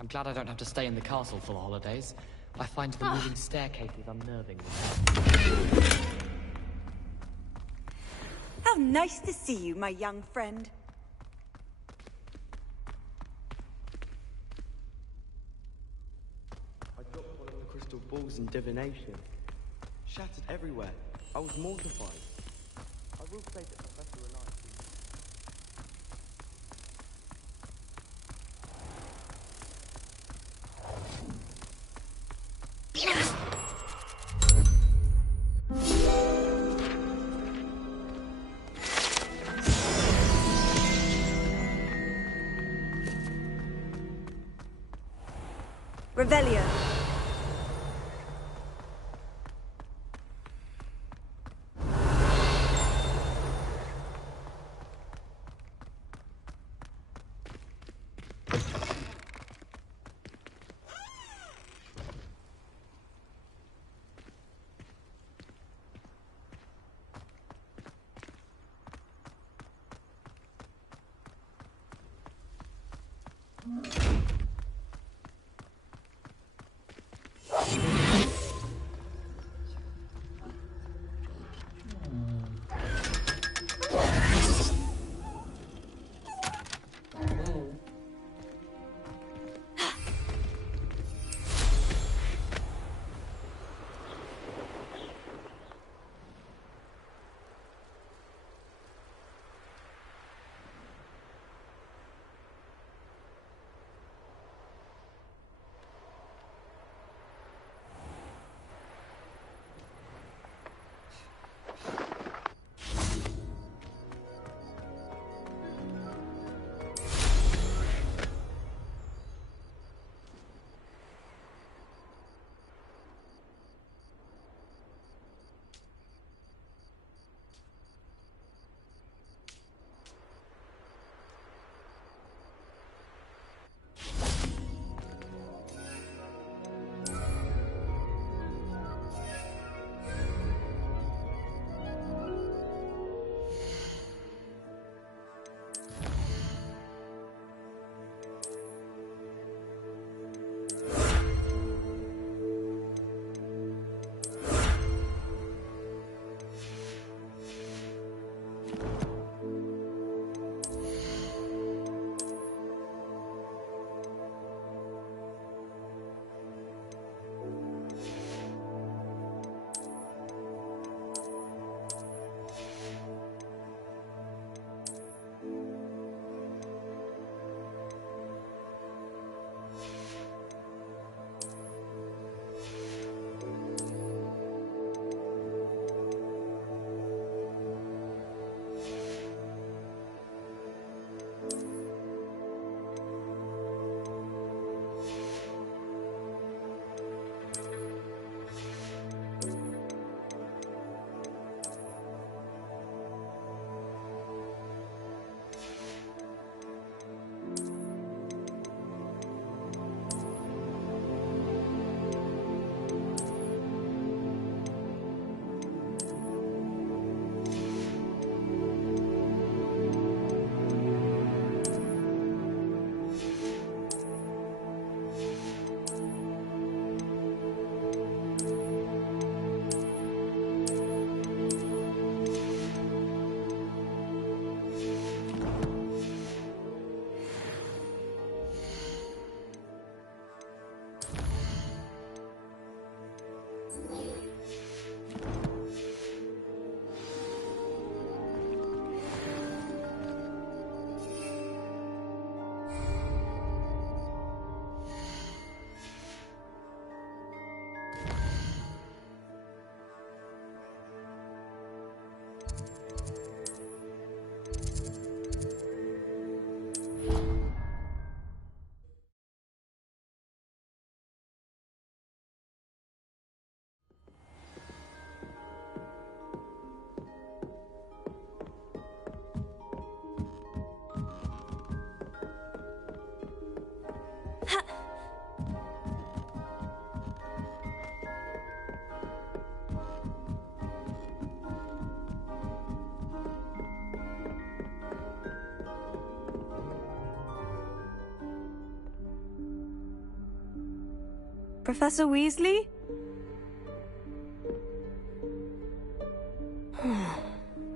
I'm glad I don't have to stay in the castle for the holidays. I find the moving staircases unnerving. How nice to see you, my young friend. I dropped one of the crystal balls in divination. Shattered everywhere. I was mortified. I will say that Professor and I... Revelio. Professor Weasley?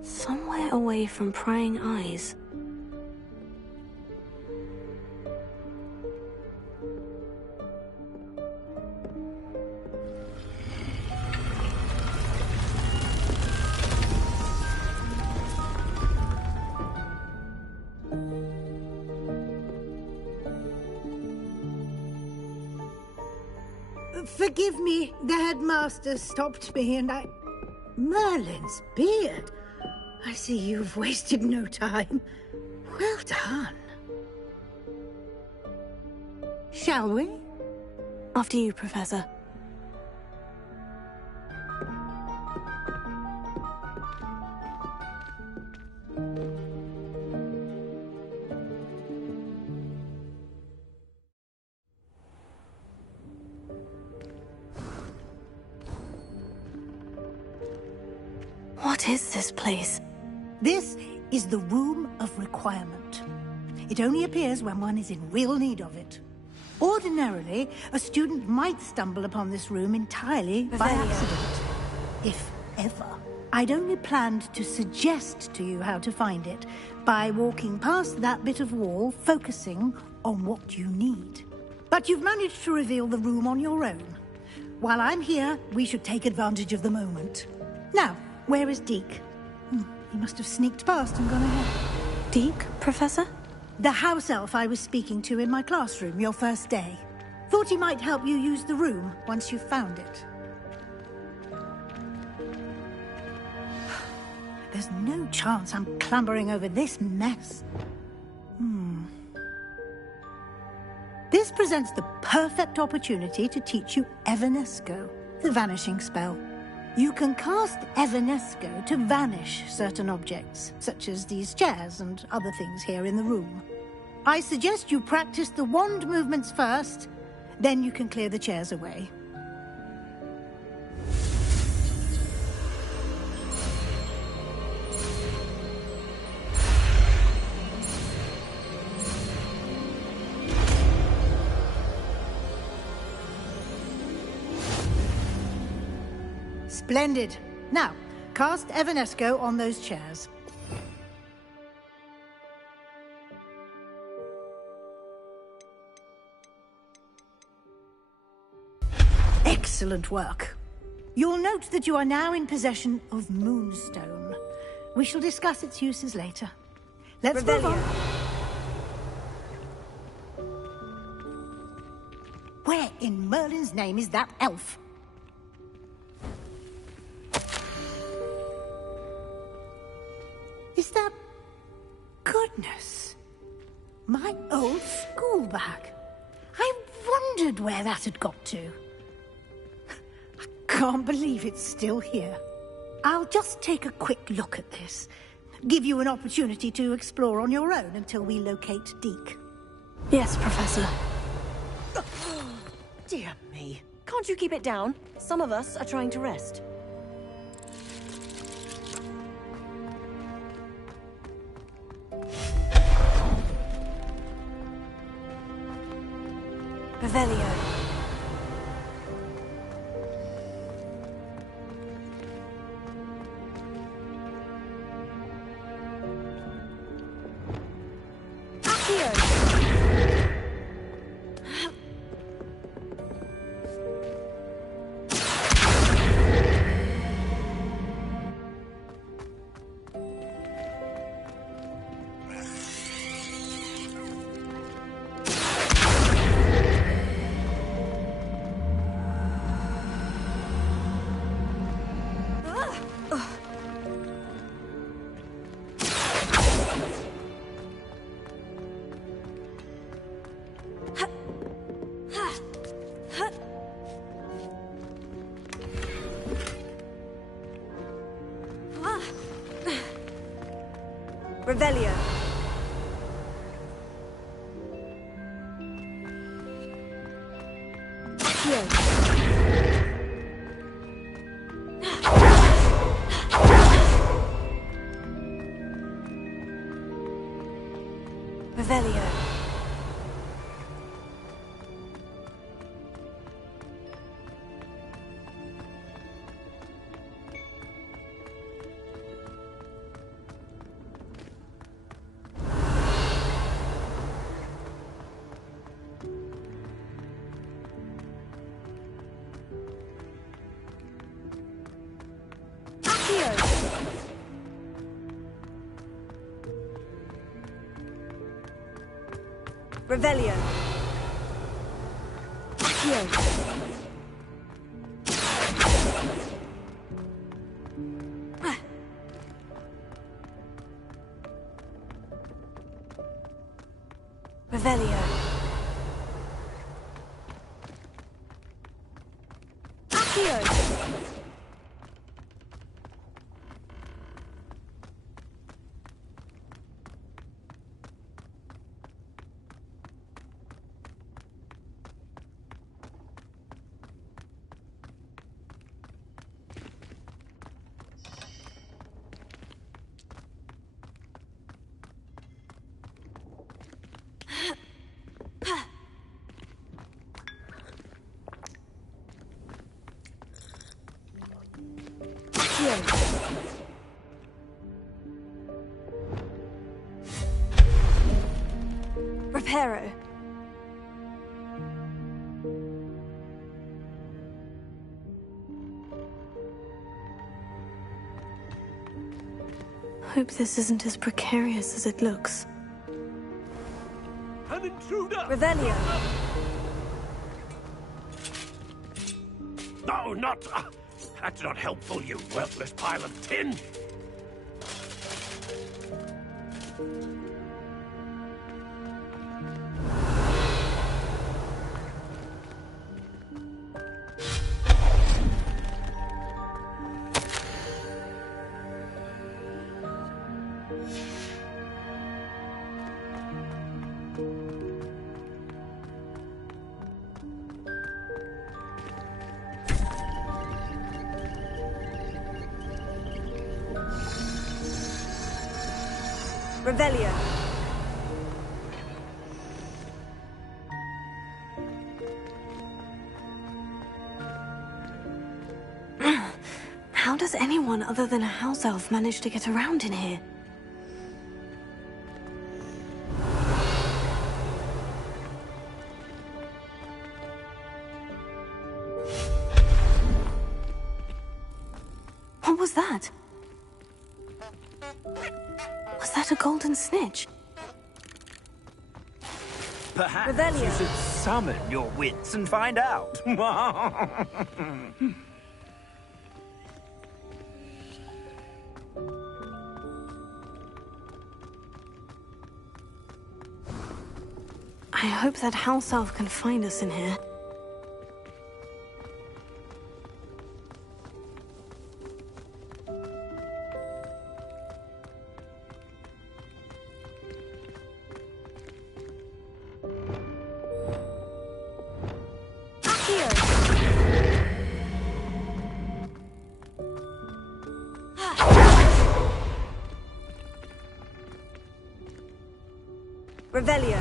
Somewhere away from prying eyes. Forgive me, the headmaster stopped me and I... Merlin's beard. I see you've wasted no time. Well done. Shall we? After you, Professor. What is this place? This is the Room of Requirement. It only appears when one is in real need of it. Ordinarily, a student might stumble upon this room entirely by accident. If ever. I'd only planned to suggest to you how to find it by walking past that bit of wall, focusing on what you need. But you've managed to reveal the room on your own. While I'm here, we should take advantage of the moment. Now, where is Deke? He must have sneaked past and gone ahead. Deke, Professor? The house elf I was speaking to in my classroom your first day. Thought he might help you use the room once you've found it. There's no chance I'm clambering over this mess. This presents the perfect opportunity to teach you Evanesco, the vanishing spell. You can cast Evanesco to vanish certain objects, such as these chairs and other things here in the room. I suggest you practice the wand movements first, then you can clear the chairs away. Splendid. Now, cast Evanesco on those chairs. Excellent work. You'll note that you are now in possession of Moonstone. We shall discuss its uses later. Let's move on. Where in Merlin's name is that elf? Is that... Goodness. My old school bag. I wondered where that had got to. I can't believe it's still here. I'll just take a quick look at this. Give you an opportunity to explore on your own until we locate Deke. Yes, Professor. Dear me. Can't you keep it down? Some of us are trying to rest. Revelio. Revelio. Revelio. Revelio. Accio. Revelio. Accio. Reparo. Hope this isn't as precarious as it looks. An intruder! Revelio. No, not... that's not helpful, you worthless pile of tin! Revelio. How does anyone other than a house elf manage to get around in here? What was that? Was that a golden snitch? Perhaps Revelio. you should summon your wits and find out. I hope that house elf can find us in here. Revelio.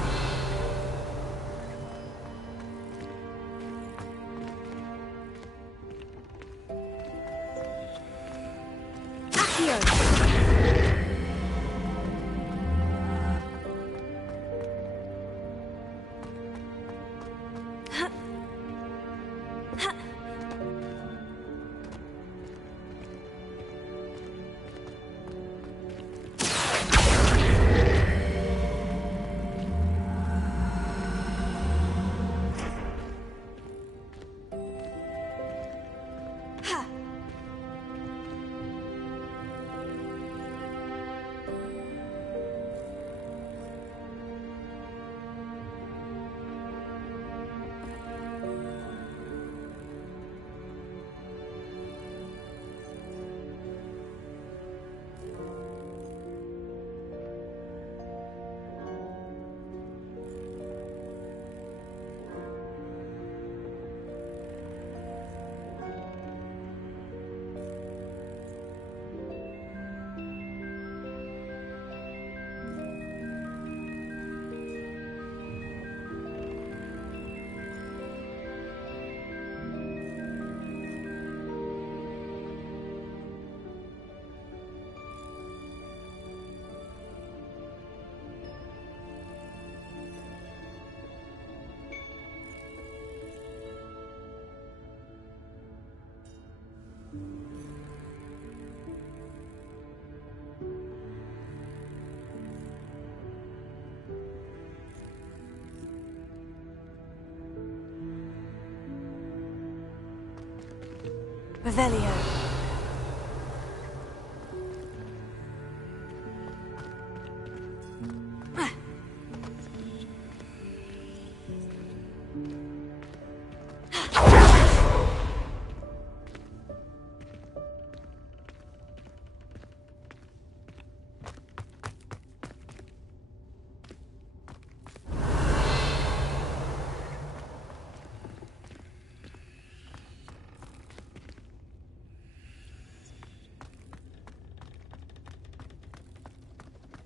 Revelio.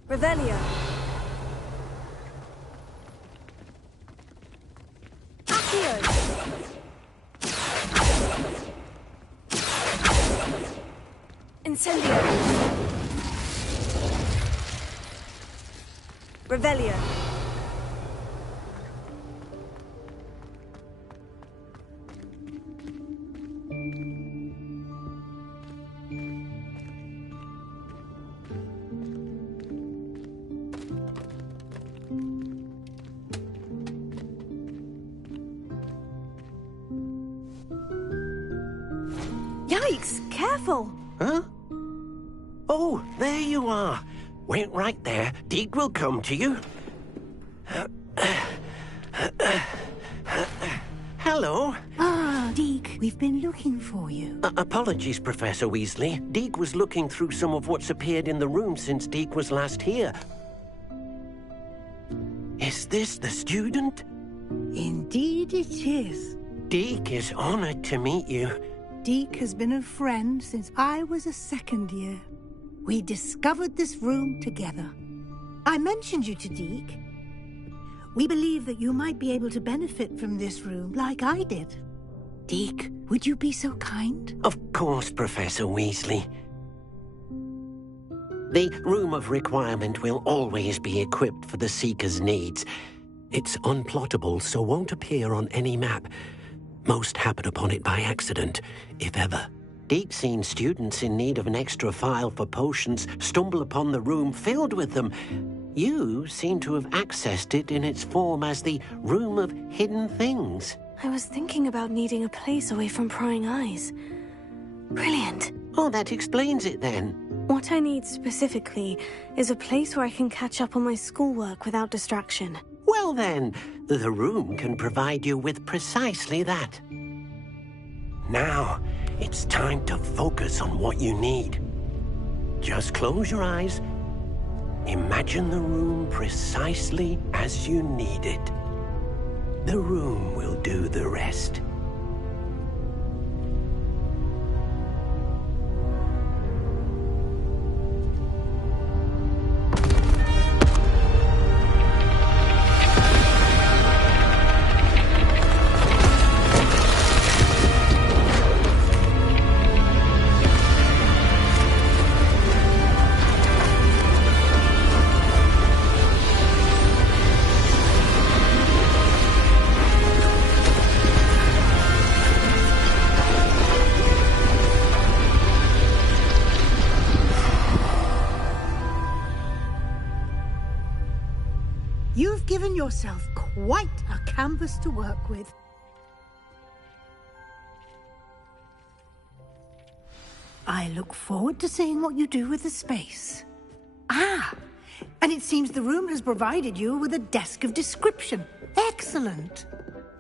Revelio. Accio. Incendio. Revelio. Yikes! Careful! Huh? Oh, there you are. Wait right there. Deke will come to you. Hello. Ah, Deke, we've been looking for you. Apologies, Professor Weasley. Deke was looking through some of what's appeared in the room since Deke was last here. Is this the student? Indeed it is. Deke is honored to meet you. Deke has been a friend since I was a second year. We discovered this room together. I mentioned you to Deke. We believe that you might be able to benefit from this room like I did. Deke, would you be so kind? Of course, Professor Weasley. The Room of Requirement will always be equipped for the Seeker's needs. It's unplottable, so won't appear on any map. Most happen upon it by accident, if ever. Deke's seen students in need of an extra file for potions stumble upon the room filled with them. You seem to have accessed it in its form as the Room of Hidden Things. I was thinking about needing a place away from prying eyes. Brilliant. Oh, that explains it then. What I need specifically is a place where I can catch up on my schoolwork without distraction. Well then, the room can provide you with precisely that. Now, it's time to focus on what you need. Just close your eyes. Imagine the room precisely as you need it. The room will do the rest. You've given yourself quite a canvas to work with. I look forward to seeing what you do with the space. Ah, and it seems the room has provided you with a desk of description. Excellent.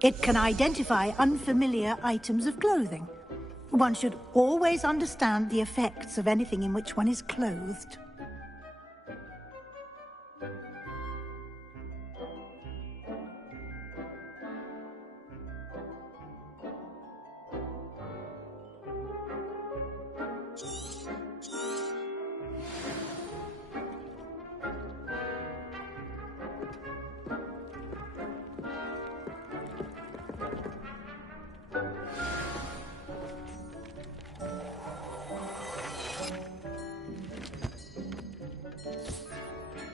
It can identify unfamiliar items of clothing. One should always understand the effects of anything in which one is clothed.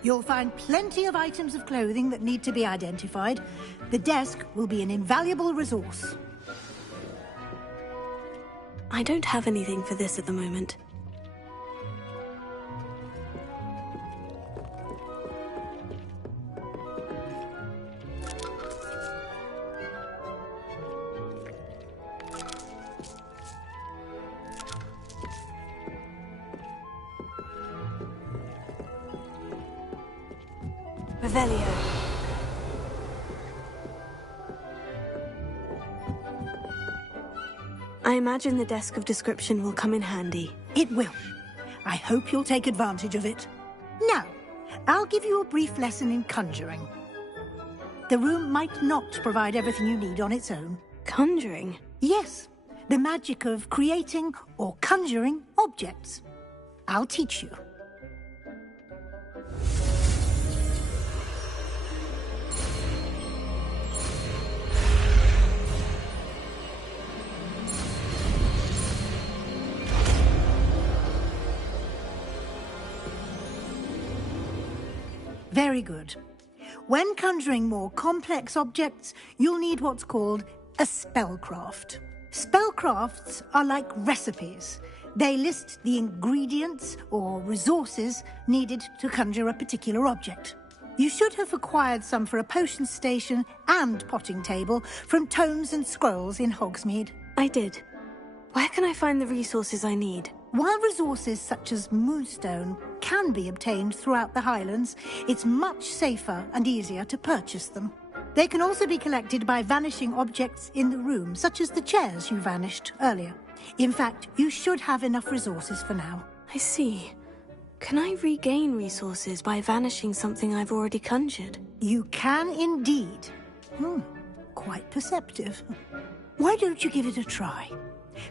You'll find plenty of items of clothing that need to be identified. The desk will be an invaluable resource. I don't have anything for this at the moment. Revelio. I imagine the desk of description will come in handy. It will. I hope you'll take advantage of it. Now, I'll give you a brief lesson in conjuring. The room might not provide everything you need on its own. Conjuring? Yes, the magic of creating or conjuring objects. I'll teach you. Very good. When conjuring more complex objects, you'll need what's called a spellcraft. Spellcrafts are like recipes. They list the ingredients or resources needed to conjure a particular object. You should have acquired some for a potion station and potting table from tomes and scrolls in Hogsmeade. I did. Where can I find the resources I need? While resources such as moonstone can be obtained throughout the Highlands, it's much safer and easier to purchase them. They can also be collected by vanishing objects in the room, such as the chairs you vanished earlier. In fact, you should have enough resources for now. I see. Can I regain resources by vanishing something I've already conjured? You can indeed. Quite perceptive. Why don't you give it a try?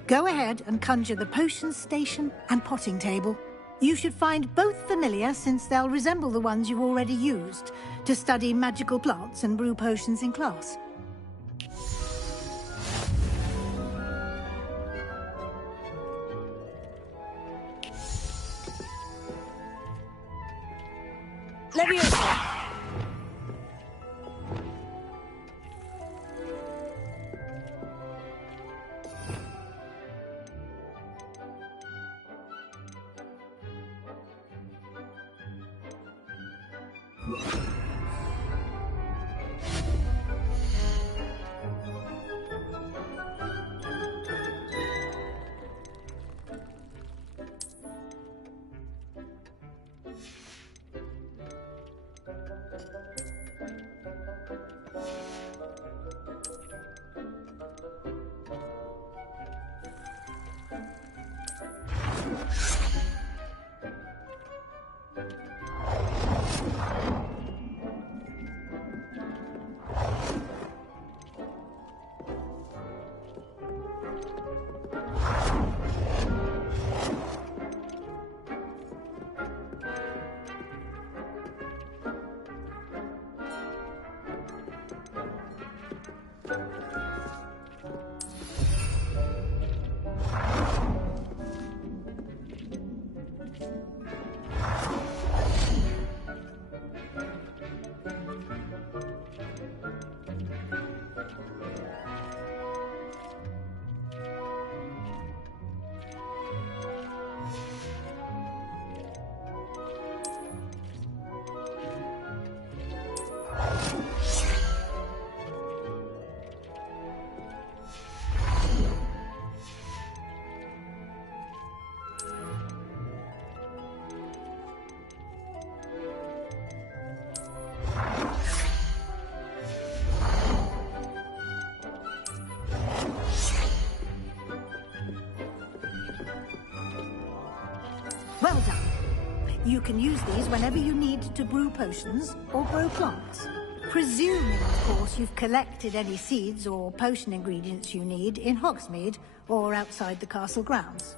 Go ahead and conjure the potion station and potting table. You should find both familiar, since they'll resemble the ones you've already used to study magical plants and brew potions in class. Leviosa! Well done. You can use these whenever you need to brew potions or grow plants. Presuming, of course, you've collected any seeds or potion ingredients you need in Hogsmeade or outside the castle grounds.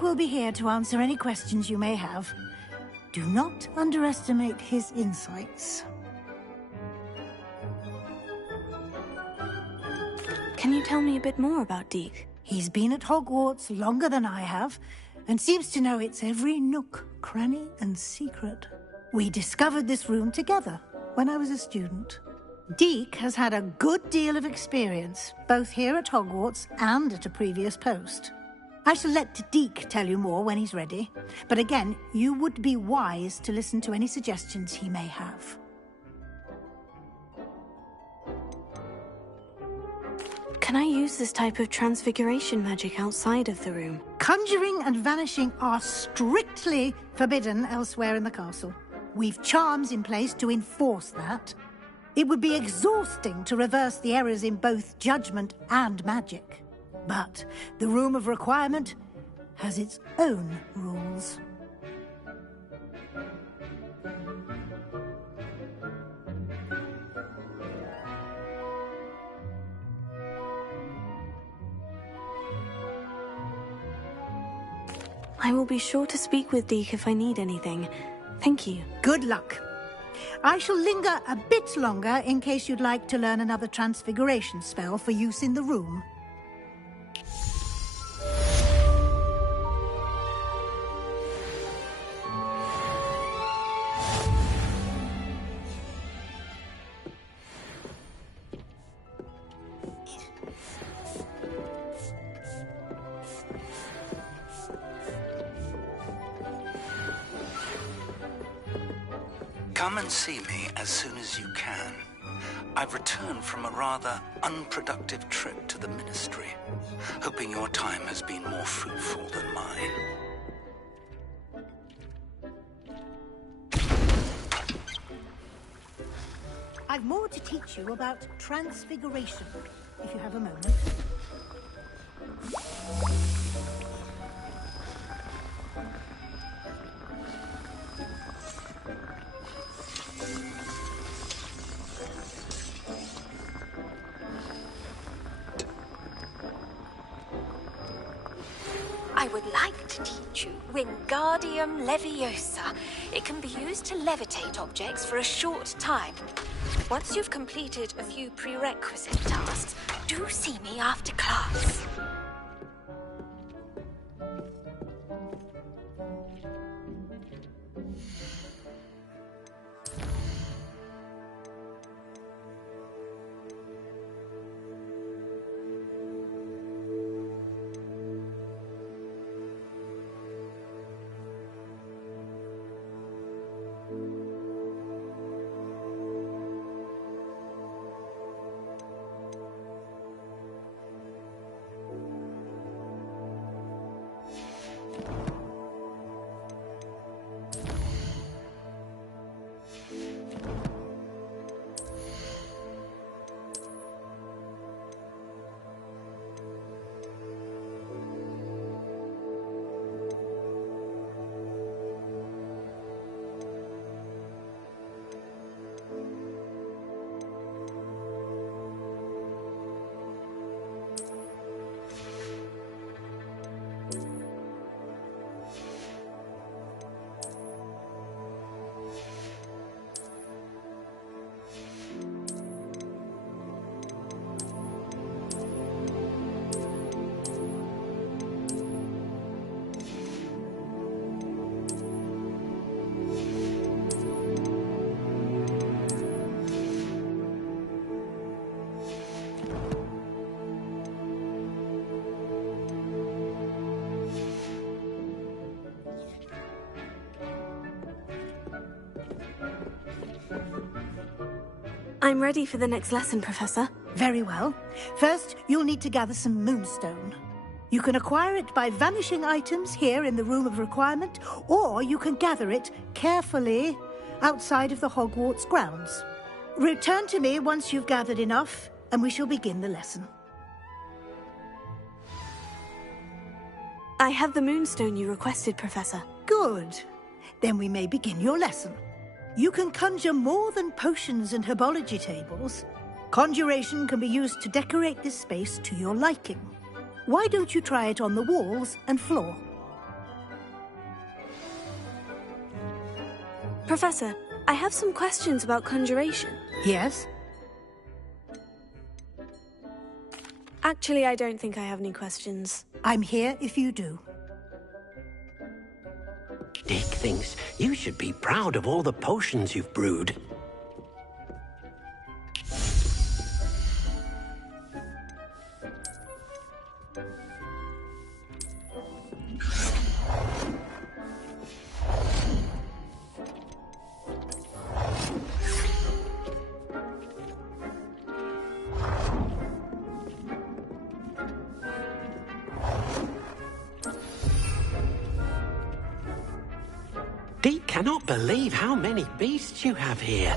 Deek will be here to answer any questions you may have. Do not underestimate his insights. Can you tell me a bit more about Deek? He's been at Hogwarts longer than I have, and seems to know its every nook, cranny, and secret. We discovered this room together when I was a student. Deek has had a good deal of experience, both here at Hogwarts and at a previous post. I shall let Deek tell you more when he's ready, but again, you would be wise to listen to any suggestions he may have. Can I use this type of transfiguration magic outside of the room? Conjuring and vanishing are strictly forbidden elsewhere in the castle. We've charms in place to enforce that. It would be exhausting to reverse the errors in both judgment and magic. But the Room of Requirement has its own rules. I will be sure to speak with Deek if I need anything. Thank you. Good luck. I shall linger a bit longer in case you'd like to learn another transfiguration spell for use in the room. Come and see me as soon as you can. I've returned from a rather unproductive trip to the Ministry, hoping your time has been more fruitful than mine. I've more to teach you about transfiguration, if you have a moment. I would like to teach you Wingardium Leviosa. It can be used to levitate objects for a short time. Once you've completed a few prerequisite tasks, do see me after class. I'm ready for the next lesson, Professor. Very well. First, you'll need to gather some moonstone. You can acquire it by vanishing items here in the Room of Requirement, or you can gather it carefully outside of the Hogwarts grounds. Return to me once you've gathered enough, and we shall begin the lesson. I have the moonstone you requested, Professor. Good. Then we may begin your lesson. You can conjure more than potions and herbology tables. Conjuration can be used to decorate this space to your liking. Why don't you try it on the walls and floor? Professor, I have some questions about conjuration. Yes? Actually, I don't think I have any questions. I'm here if you do. Dick thinks you should be proud of all the potions you've brewed. Deke cannot believe how many beasts you have here.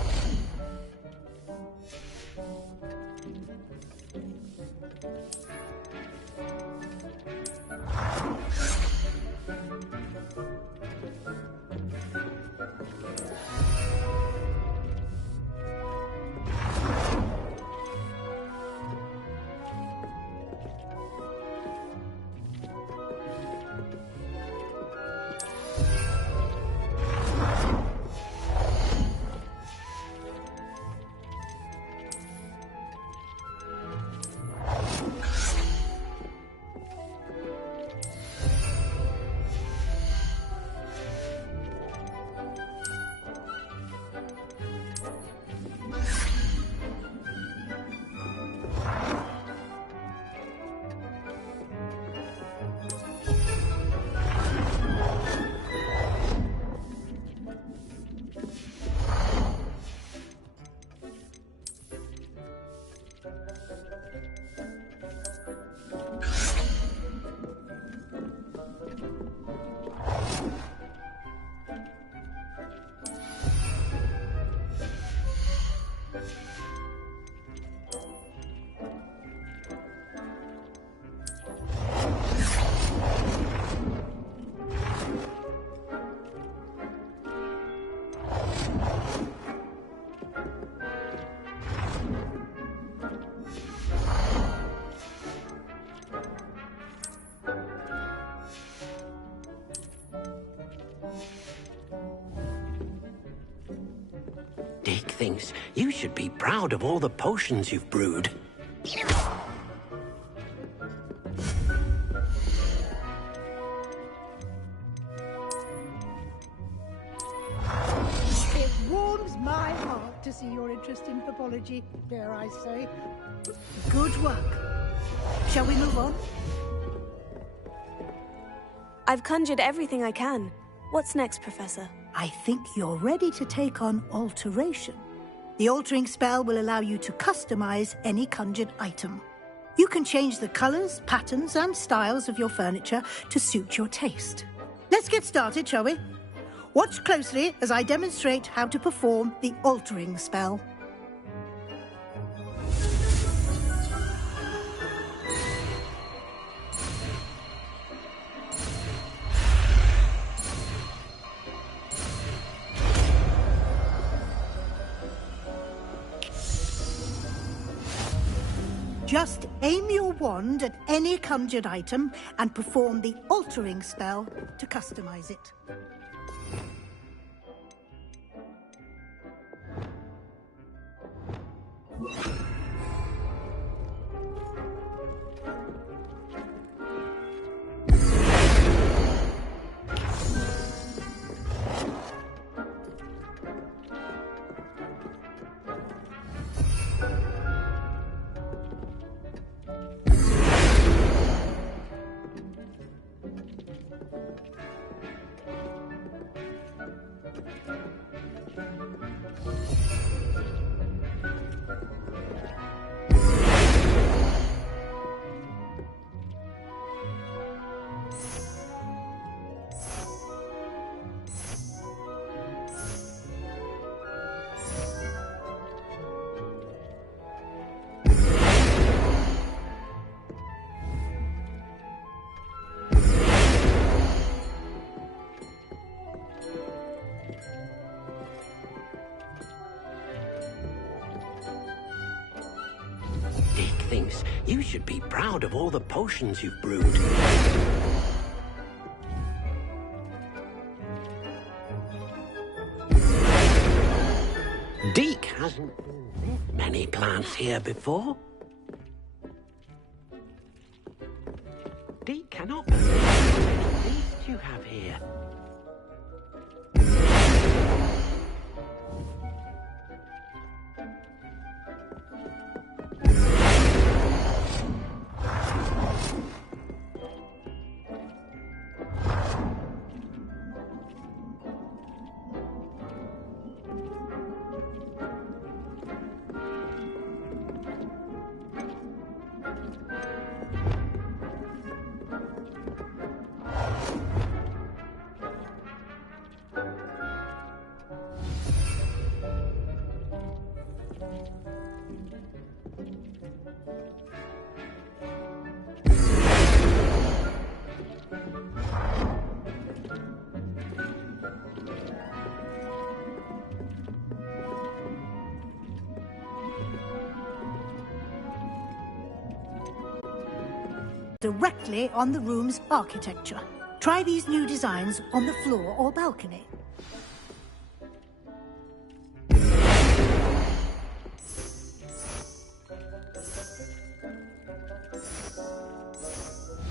Dick thinks you should be proud of all the potions you've brewed. It warms my heart to see your interest in pathology, dare I say. Good work. Shall we move on? I've conjured everything I can. What's next, Professor? I think you're ready to take on alteration. The altering spell will allow you to customize any conjured item. You can change the colors, patterns, and styles of your furniture to suit your taste. Let's get started, shall we? Watch closely as I demonstrate how to perform the altering spell. Just aim your wand at any conjured item and perform the altering spell to customize it. Thinks you should be proud of all the potions you've brewed. hasn't seen this many plants here before. Deke cannot believe how many beasts you have here. Directly on the room's architecture. Try these new designs on the floor or balcony.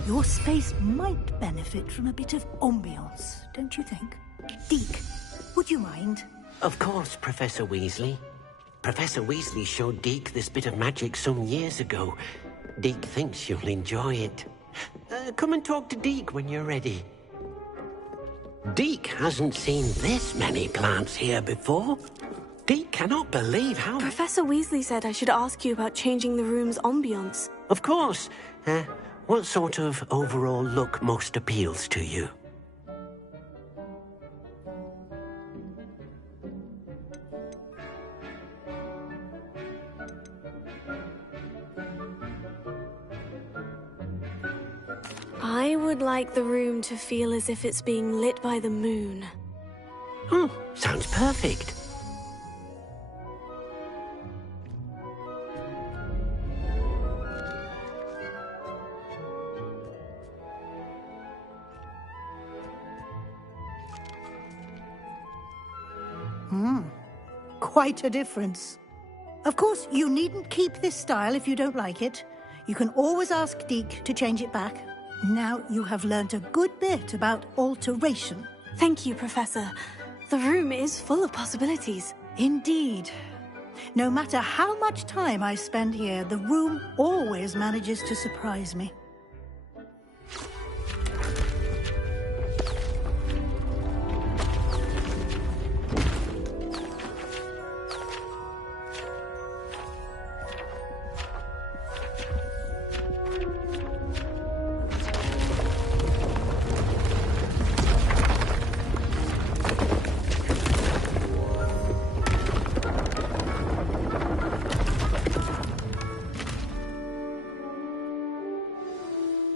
Your space might benefit from a bit of ambiance, don't you think? Deke, would you mind? Of course, Professor Weasley. Professor Weasley showed Deke this bit of magic some years ago. Deke thinks you'll enjoy it. Come and talk to Deke when you're ready. Deke hasn't seen this many plants here before. Deke cannot believe how... Professor Weasley said I should ask you about changing the room's ambiance. Of course. What sort of overall look most appeals to you? I would like the room to feel as if it's being lit by the moon. Oh, sounds perfect. Quite a difference. Of course, you needn't keep this style if you don't like it. You can always ask Deke to change it back. Now you have learnt a good bit about alteration. Thank you, Professor. The room is full of possibilities. Indeed. No matter how much time I spend here, the room always manages to surprise me.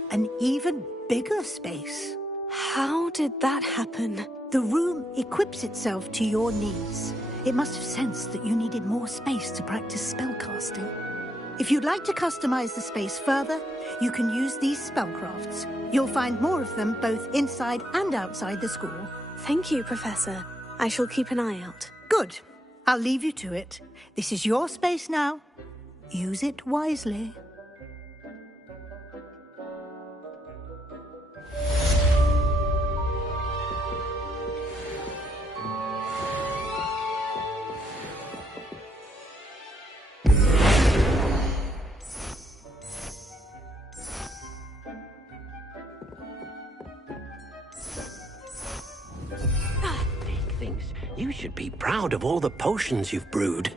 An even bigger space. How did that happen? The room equips itself to your needs. It must have sensed that you needed more space to practice spellcasting. If you'd like to customize the space further, you can use these spellcrafts. You'll find more of them both inside and outside the school. Thank you, Professor. I shall keep an eye out. Good. I'll leave you to it. This is your space now. Use it wisely. Deke thinks you should be proud of all the potions you've brewed.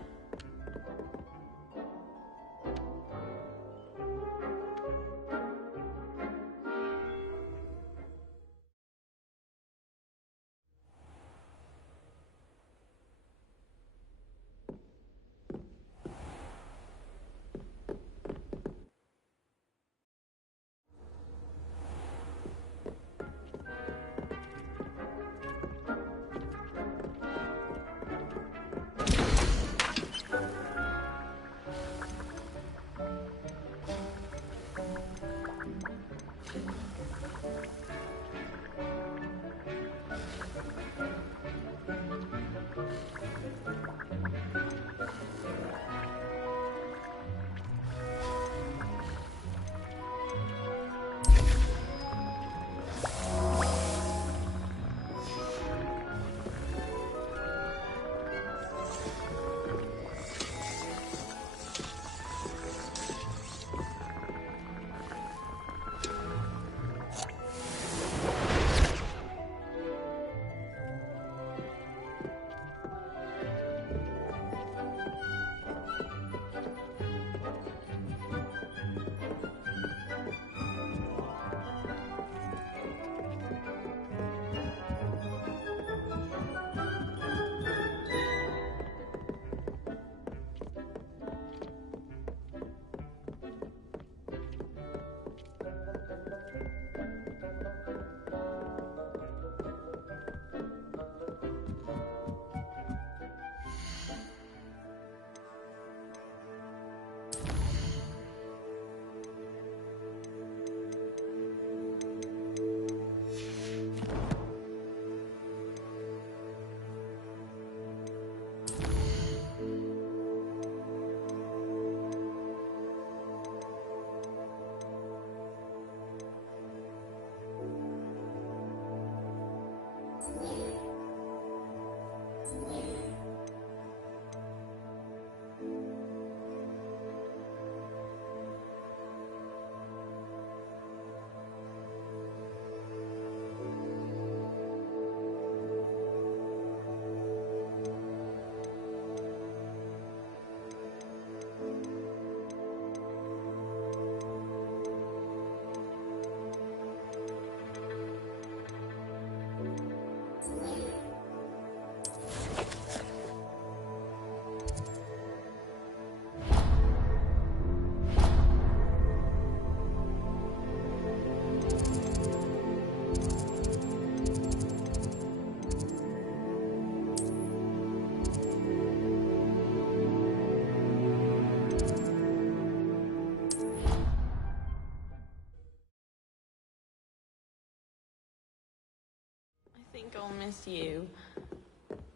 think I'll miss you.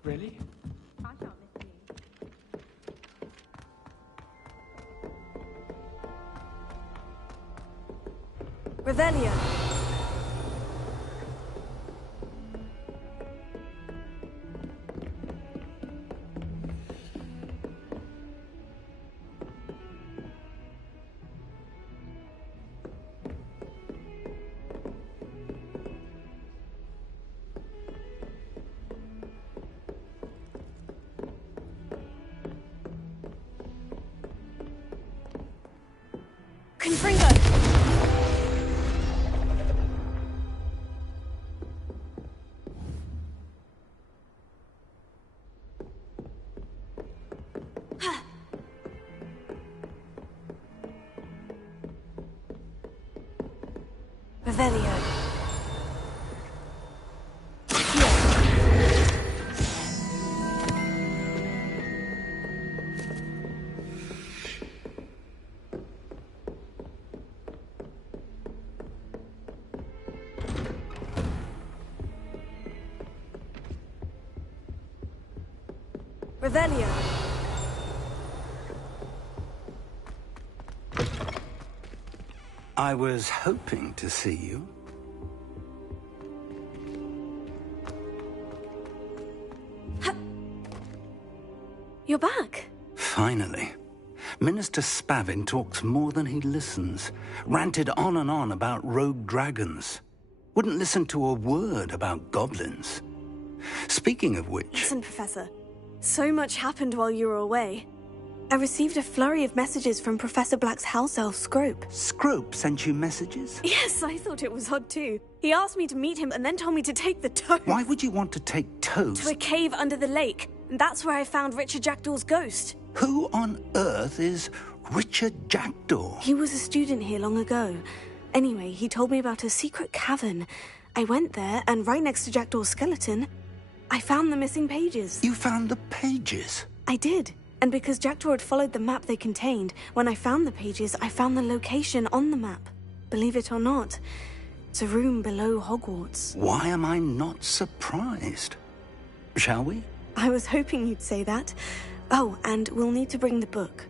Really? I can't miss you. Revelio. Confringo! Revelio. Revelio. I was hoping to see you. You're back. Finally. Minister Spavin talks more than he listens. Ranted on and on about rogue dragons. Wouldn't listen to a word about goblins. Speaking of which... Listen, Professor. So much happened while you were away. I received a flurry of messages from Professor Black's house elf, Scrope. Scrope sent you messages? Yes, I thought it was odd too. He asked me to meet him and then told me to take the toad. Why would you want to take toads? To a cave under the lake. And that's where I found Richard Jackdaw's ghost. Who on earth is Richard Jackdaw? He was a student here long ago. Anyway, he told me about a secret cavern. I went there, and right next to Jackdaw's skeleton, I found the missing pages. You found the pages? I did. And because Jackdaw had followed the map they contained, when I found the pages, I found the location on the map. Believe it or not, it's a room below Hogwarts. Why am I not surprised? Shall we? I was hoping you'd say that. Oh, and we'll need to bring the book.